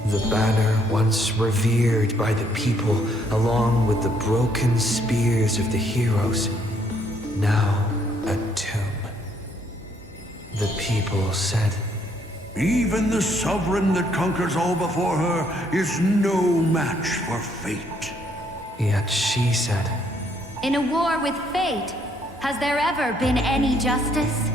The banner once revered by the people, along with the broken spears of the heroes, now a tomb. The people said, "Even the sovereign that conquers all before her is no match for fate." Yet she said, In a war with fate, has there ever been any justice?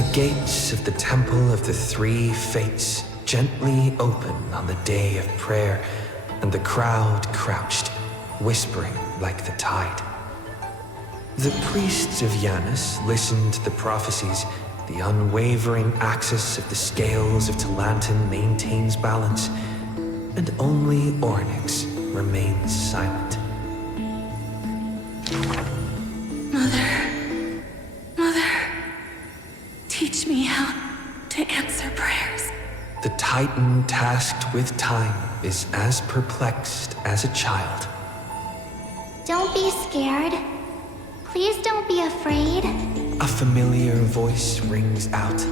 The gates of the Temple of the Three Fates gently opened on the day of prayer, and the crowd crouched, whispering like the tide. The priests of Janus listened to the prophecies. The unwavering axis of the scales of Talantin maintains balance, and only Ornyx, remains silent. Mother, teach me how to answer prayers. The Titan tasked with time is as perplexed as a child. Don't be scared. Please don't be afraid. A familiar voice rings out.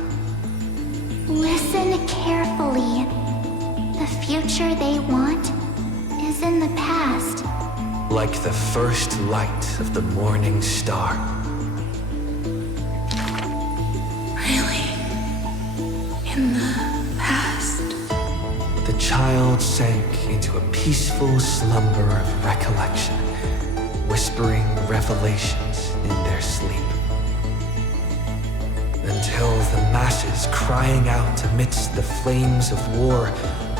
Listen carefully. The future they want is in the past. Like the first light of the morning star. Really? In the past? The child sank into a peaceful slumber of recollection, whispering revelations in their sleep. Until the masses crying out amidst the flames of war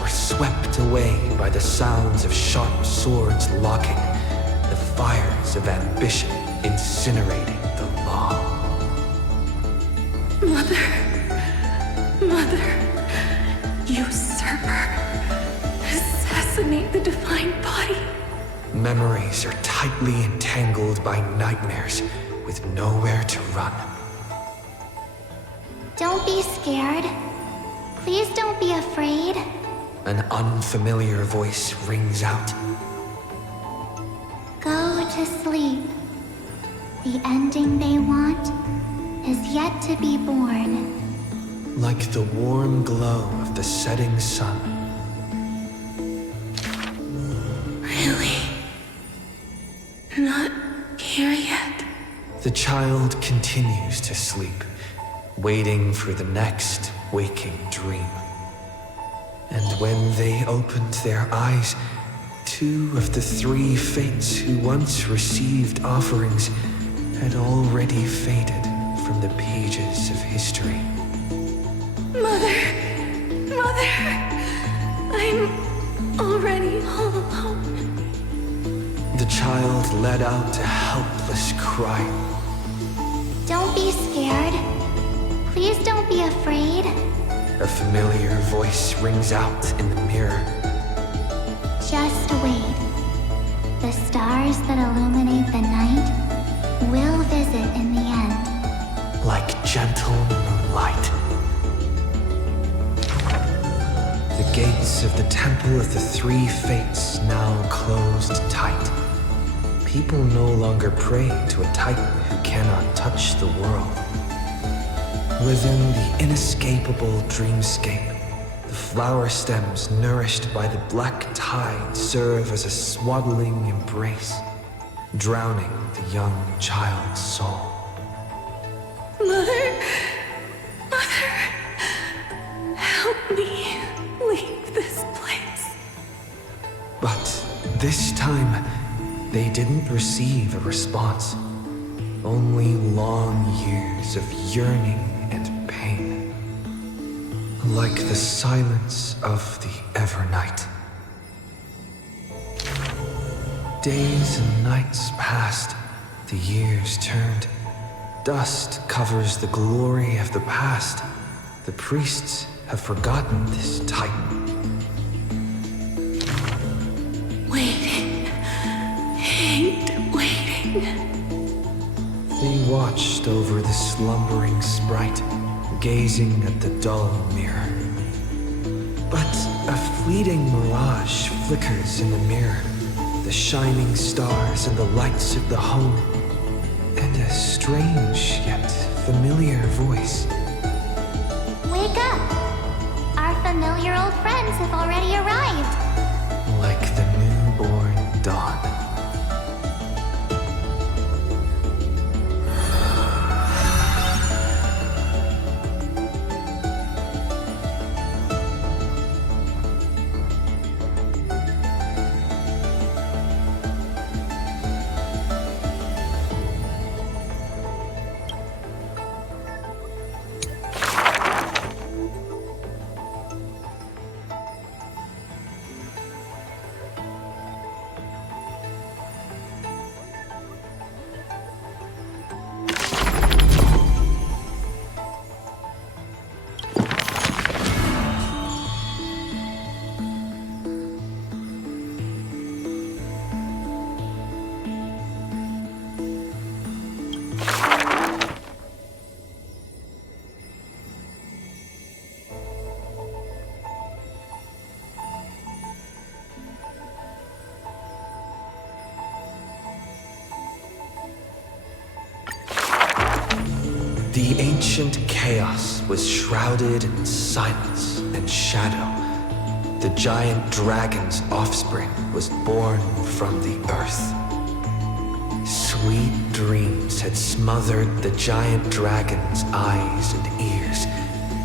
were swept away by the sounds of sharp swords locking, the fires of ambition incinerating the law. Mother, usurper, assassinate the divine body. Memories are tightly entangled by nightmares with nowhere to run. Don't be scared. Please don't be afraid. An unfamiliar voice rings out. Go to sleep. The ending they want is yet to be born. Like the warm glow of the setting sun. Really? Not here yet? The child continues to sleep, waiting for the next waking dream. And when they opened their eyes, 2 of the 3 fates who once received offerings had already faded from the pages of history. Mother, I'm already all alone. The child let out a helpless cry. Don't be scared. Please don't be afraid. A familiar voice rings out in the mirror. Just wait. The stars that illuminate the night will visit in the end. Like gentle moonlight. The gates of the Temple of the 3 Fates now closed tight. People no longer pray to a Titan who cannot touch the world. Within the inescapable dreamscape, the flower stems nourished by the black tide serve as a swaddling embrace, drowning the young child's soul. Mother, help me leave this place. But this time, they didn't receive a response. Only long years of yearning and pain. Like the silence of the Evernight. Days and nights passed, the years turned. Dust covers the glory of the past. The priests have forgotten this Titan. Waiting. Hate waiting. They watched over the slumbering sprite, gazing at the dull mirror. But a fleeting mirage flickers in the mirror, the shining stars and the lights of the home, and a strange yet familiar voice. Wake up! Our familiar old friends have already arrived. Like the newborn dawn. The ancient chaos was shrouded in silence and shadow. The giant dragon's offspring was born from the earth. Sweet dreams had smothered the giant dragon's eyes and ears,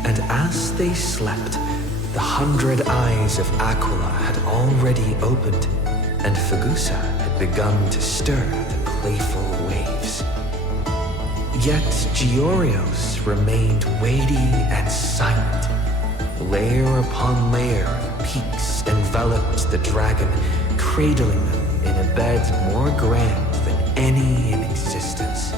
and as they slept, the 100 eyes of Aquila had already opened, and Fagusa had begun to stir the playful waves. Yet Georios remained weighty and silent. Layer upon layer of peaks enveloped the dragon, cradling them in a bed more grand than any in existence.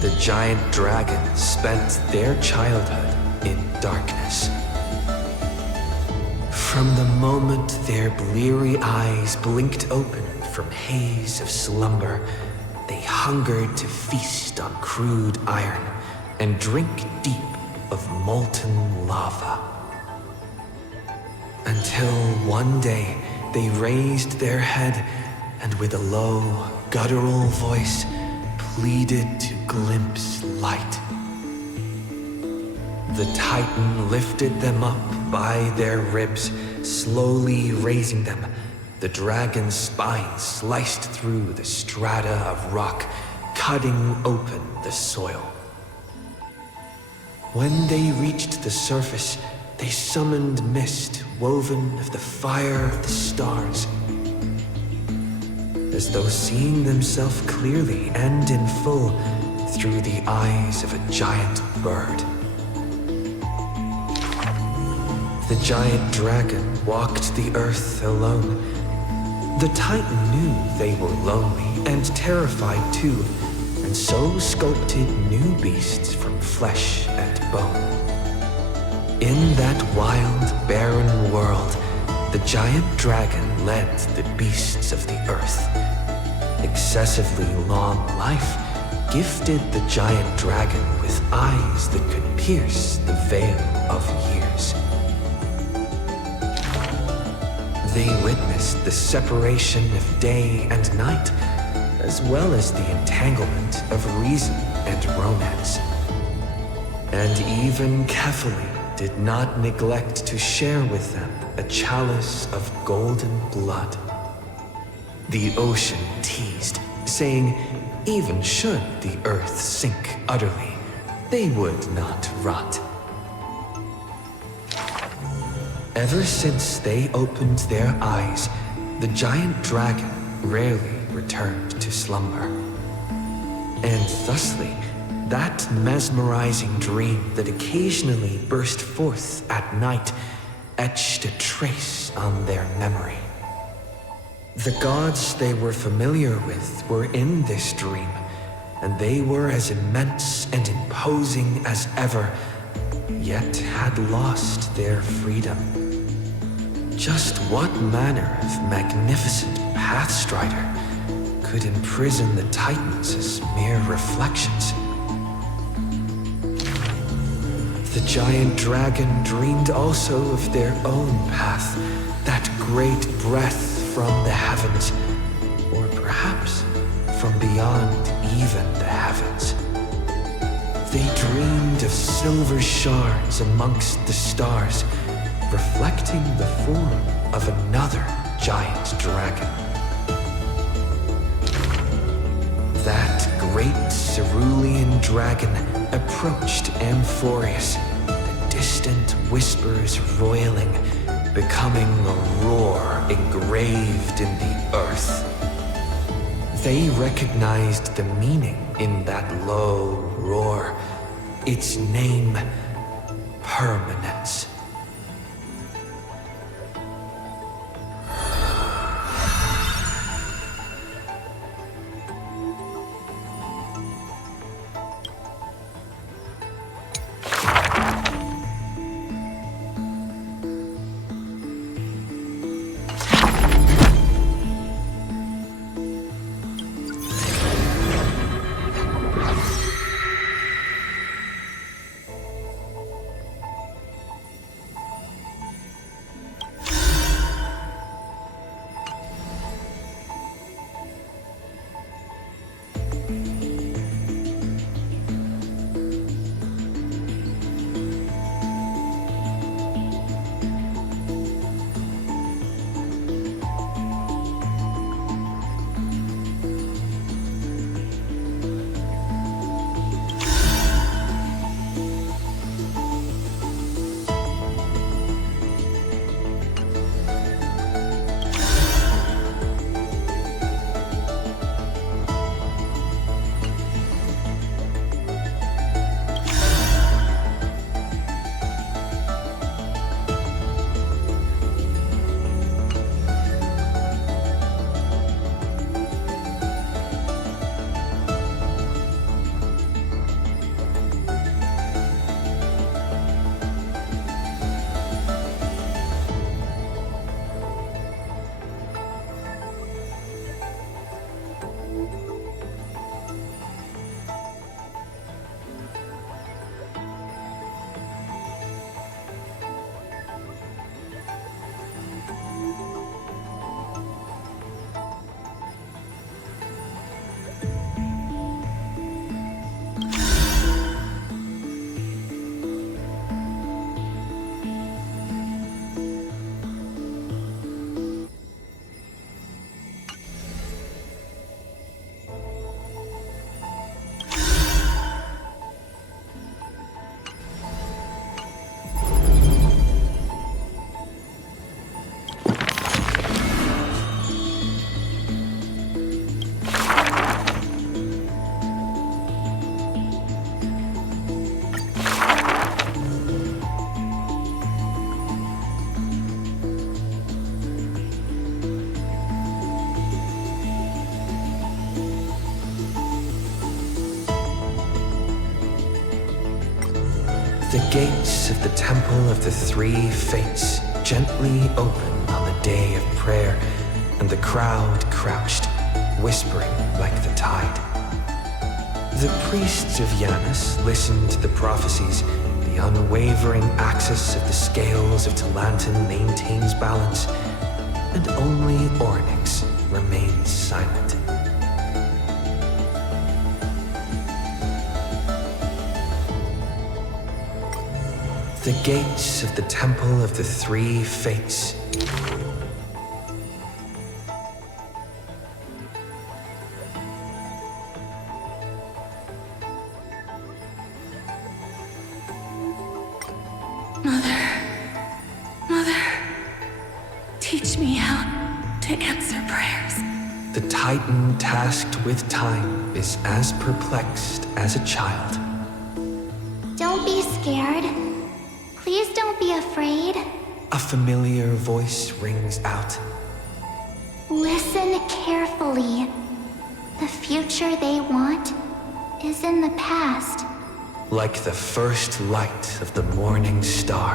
The giant dragons spent their childhood in darkness. From the moment their bleary eyes blinked open from haze of slumber, they hungered to feast on crude iron and drink deep of molten lava. Until one day they raised their head and with a low, guttural voice pleaded to glimpse light. The Titan lifted them up by their ribs, slowly raising them. The dragon's spine sliced through the strata of rock, cutting open the soil. When they reached the surface, they summoned mist woven of the fire of the stars. As though seeing themselves clearly and in full through the eyes of a giant bird. The giant dragon walked the earth alone. The Titan knew they were lonely and terrified too, and so sculpted new beasts from flesh and bone. In that wild, barren world, the giant dragon led the beasts of the earth. Excessively long life gifted the giant dragon with eyes that could pierce the veil of years. They witnessed the separation of day and night, as well as the entanglement of reason and romance. And even Kephale did not neglect to share with them a chalice of golden blood. The ocean teased, saying even should the earth sink utterly, they would not rot. Ever since they opened their eyes, the giant dragon rarely returned to slumber. And thusly, that mesmerizing dream that occasionally burst forth at night etched a trace on their memory. The gods they were familiar with were in this dream, and they were as immense and imposing as ever, yet had lost their freedom. Just what manner of magnificent pathstrider could imprison the Titans as mere reflections? The giant dragon dreamed also of their own path, that great breath from the heavens, or perhaps from beyond even the heavens. They dreamed of silver shards amongst the stars, reflecting the form of another giant dragon. That great cerulean dragon approached Amphoreous, the distant whispers roiling, becoming a roar engraved in the earth. They recognized the meaning in that low roar, its name, permanence. The gates of the Temple of the Three Fates gently open on the day of prayer, and the crowd crouched, whispering like the tide. The priests of Janus listen to the prophecies. The unwavering axis of the scales of Talantin maintains balance, and only Ornyx remains silent. The gates of the Temple of the Three Fates. Mother, teach me how to answer prayers. The Titan tasked with time is as perplexed as a child. Don't be scared. Please don't be afraid. A familiar voice rings out. Listen carefully. The future they want is in the past. Like the first light of the morning star,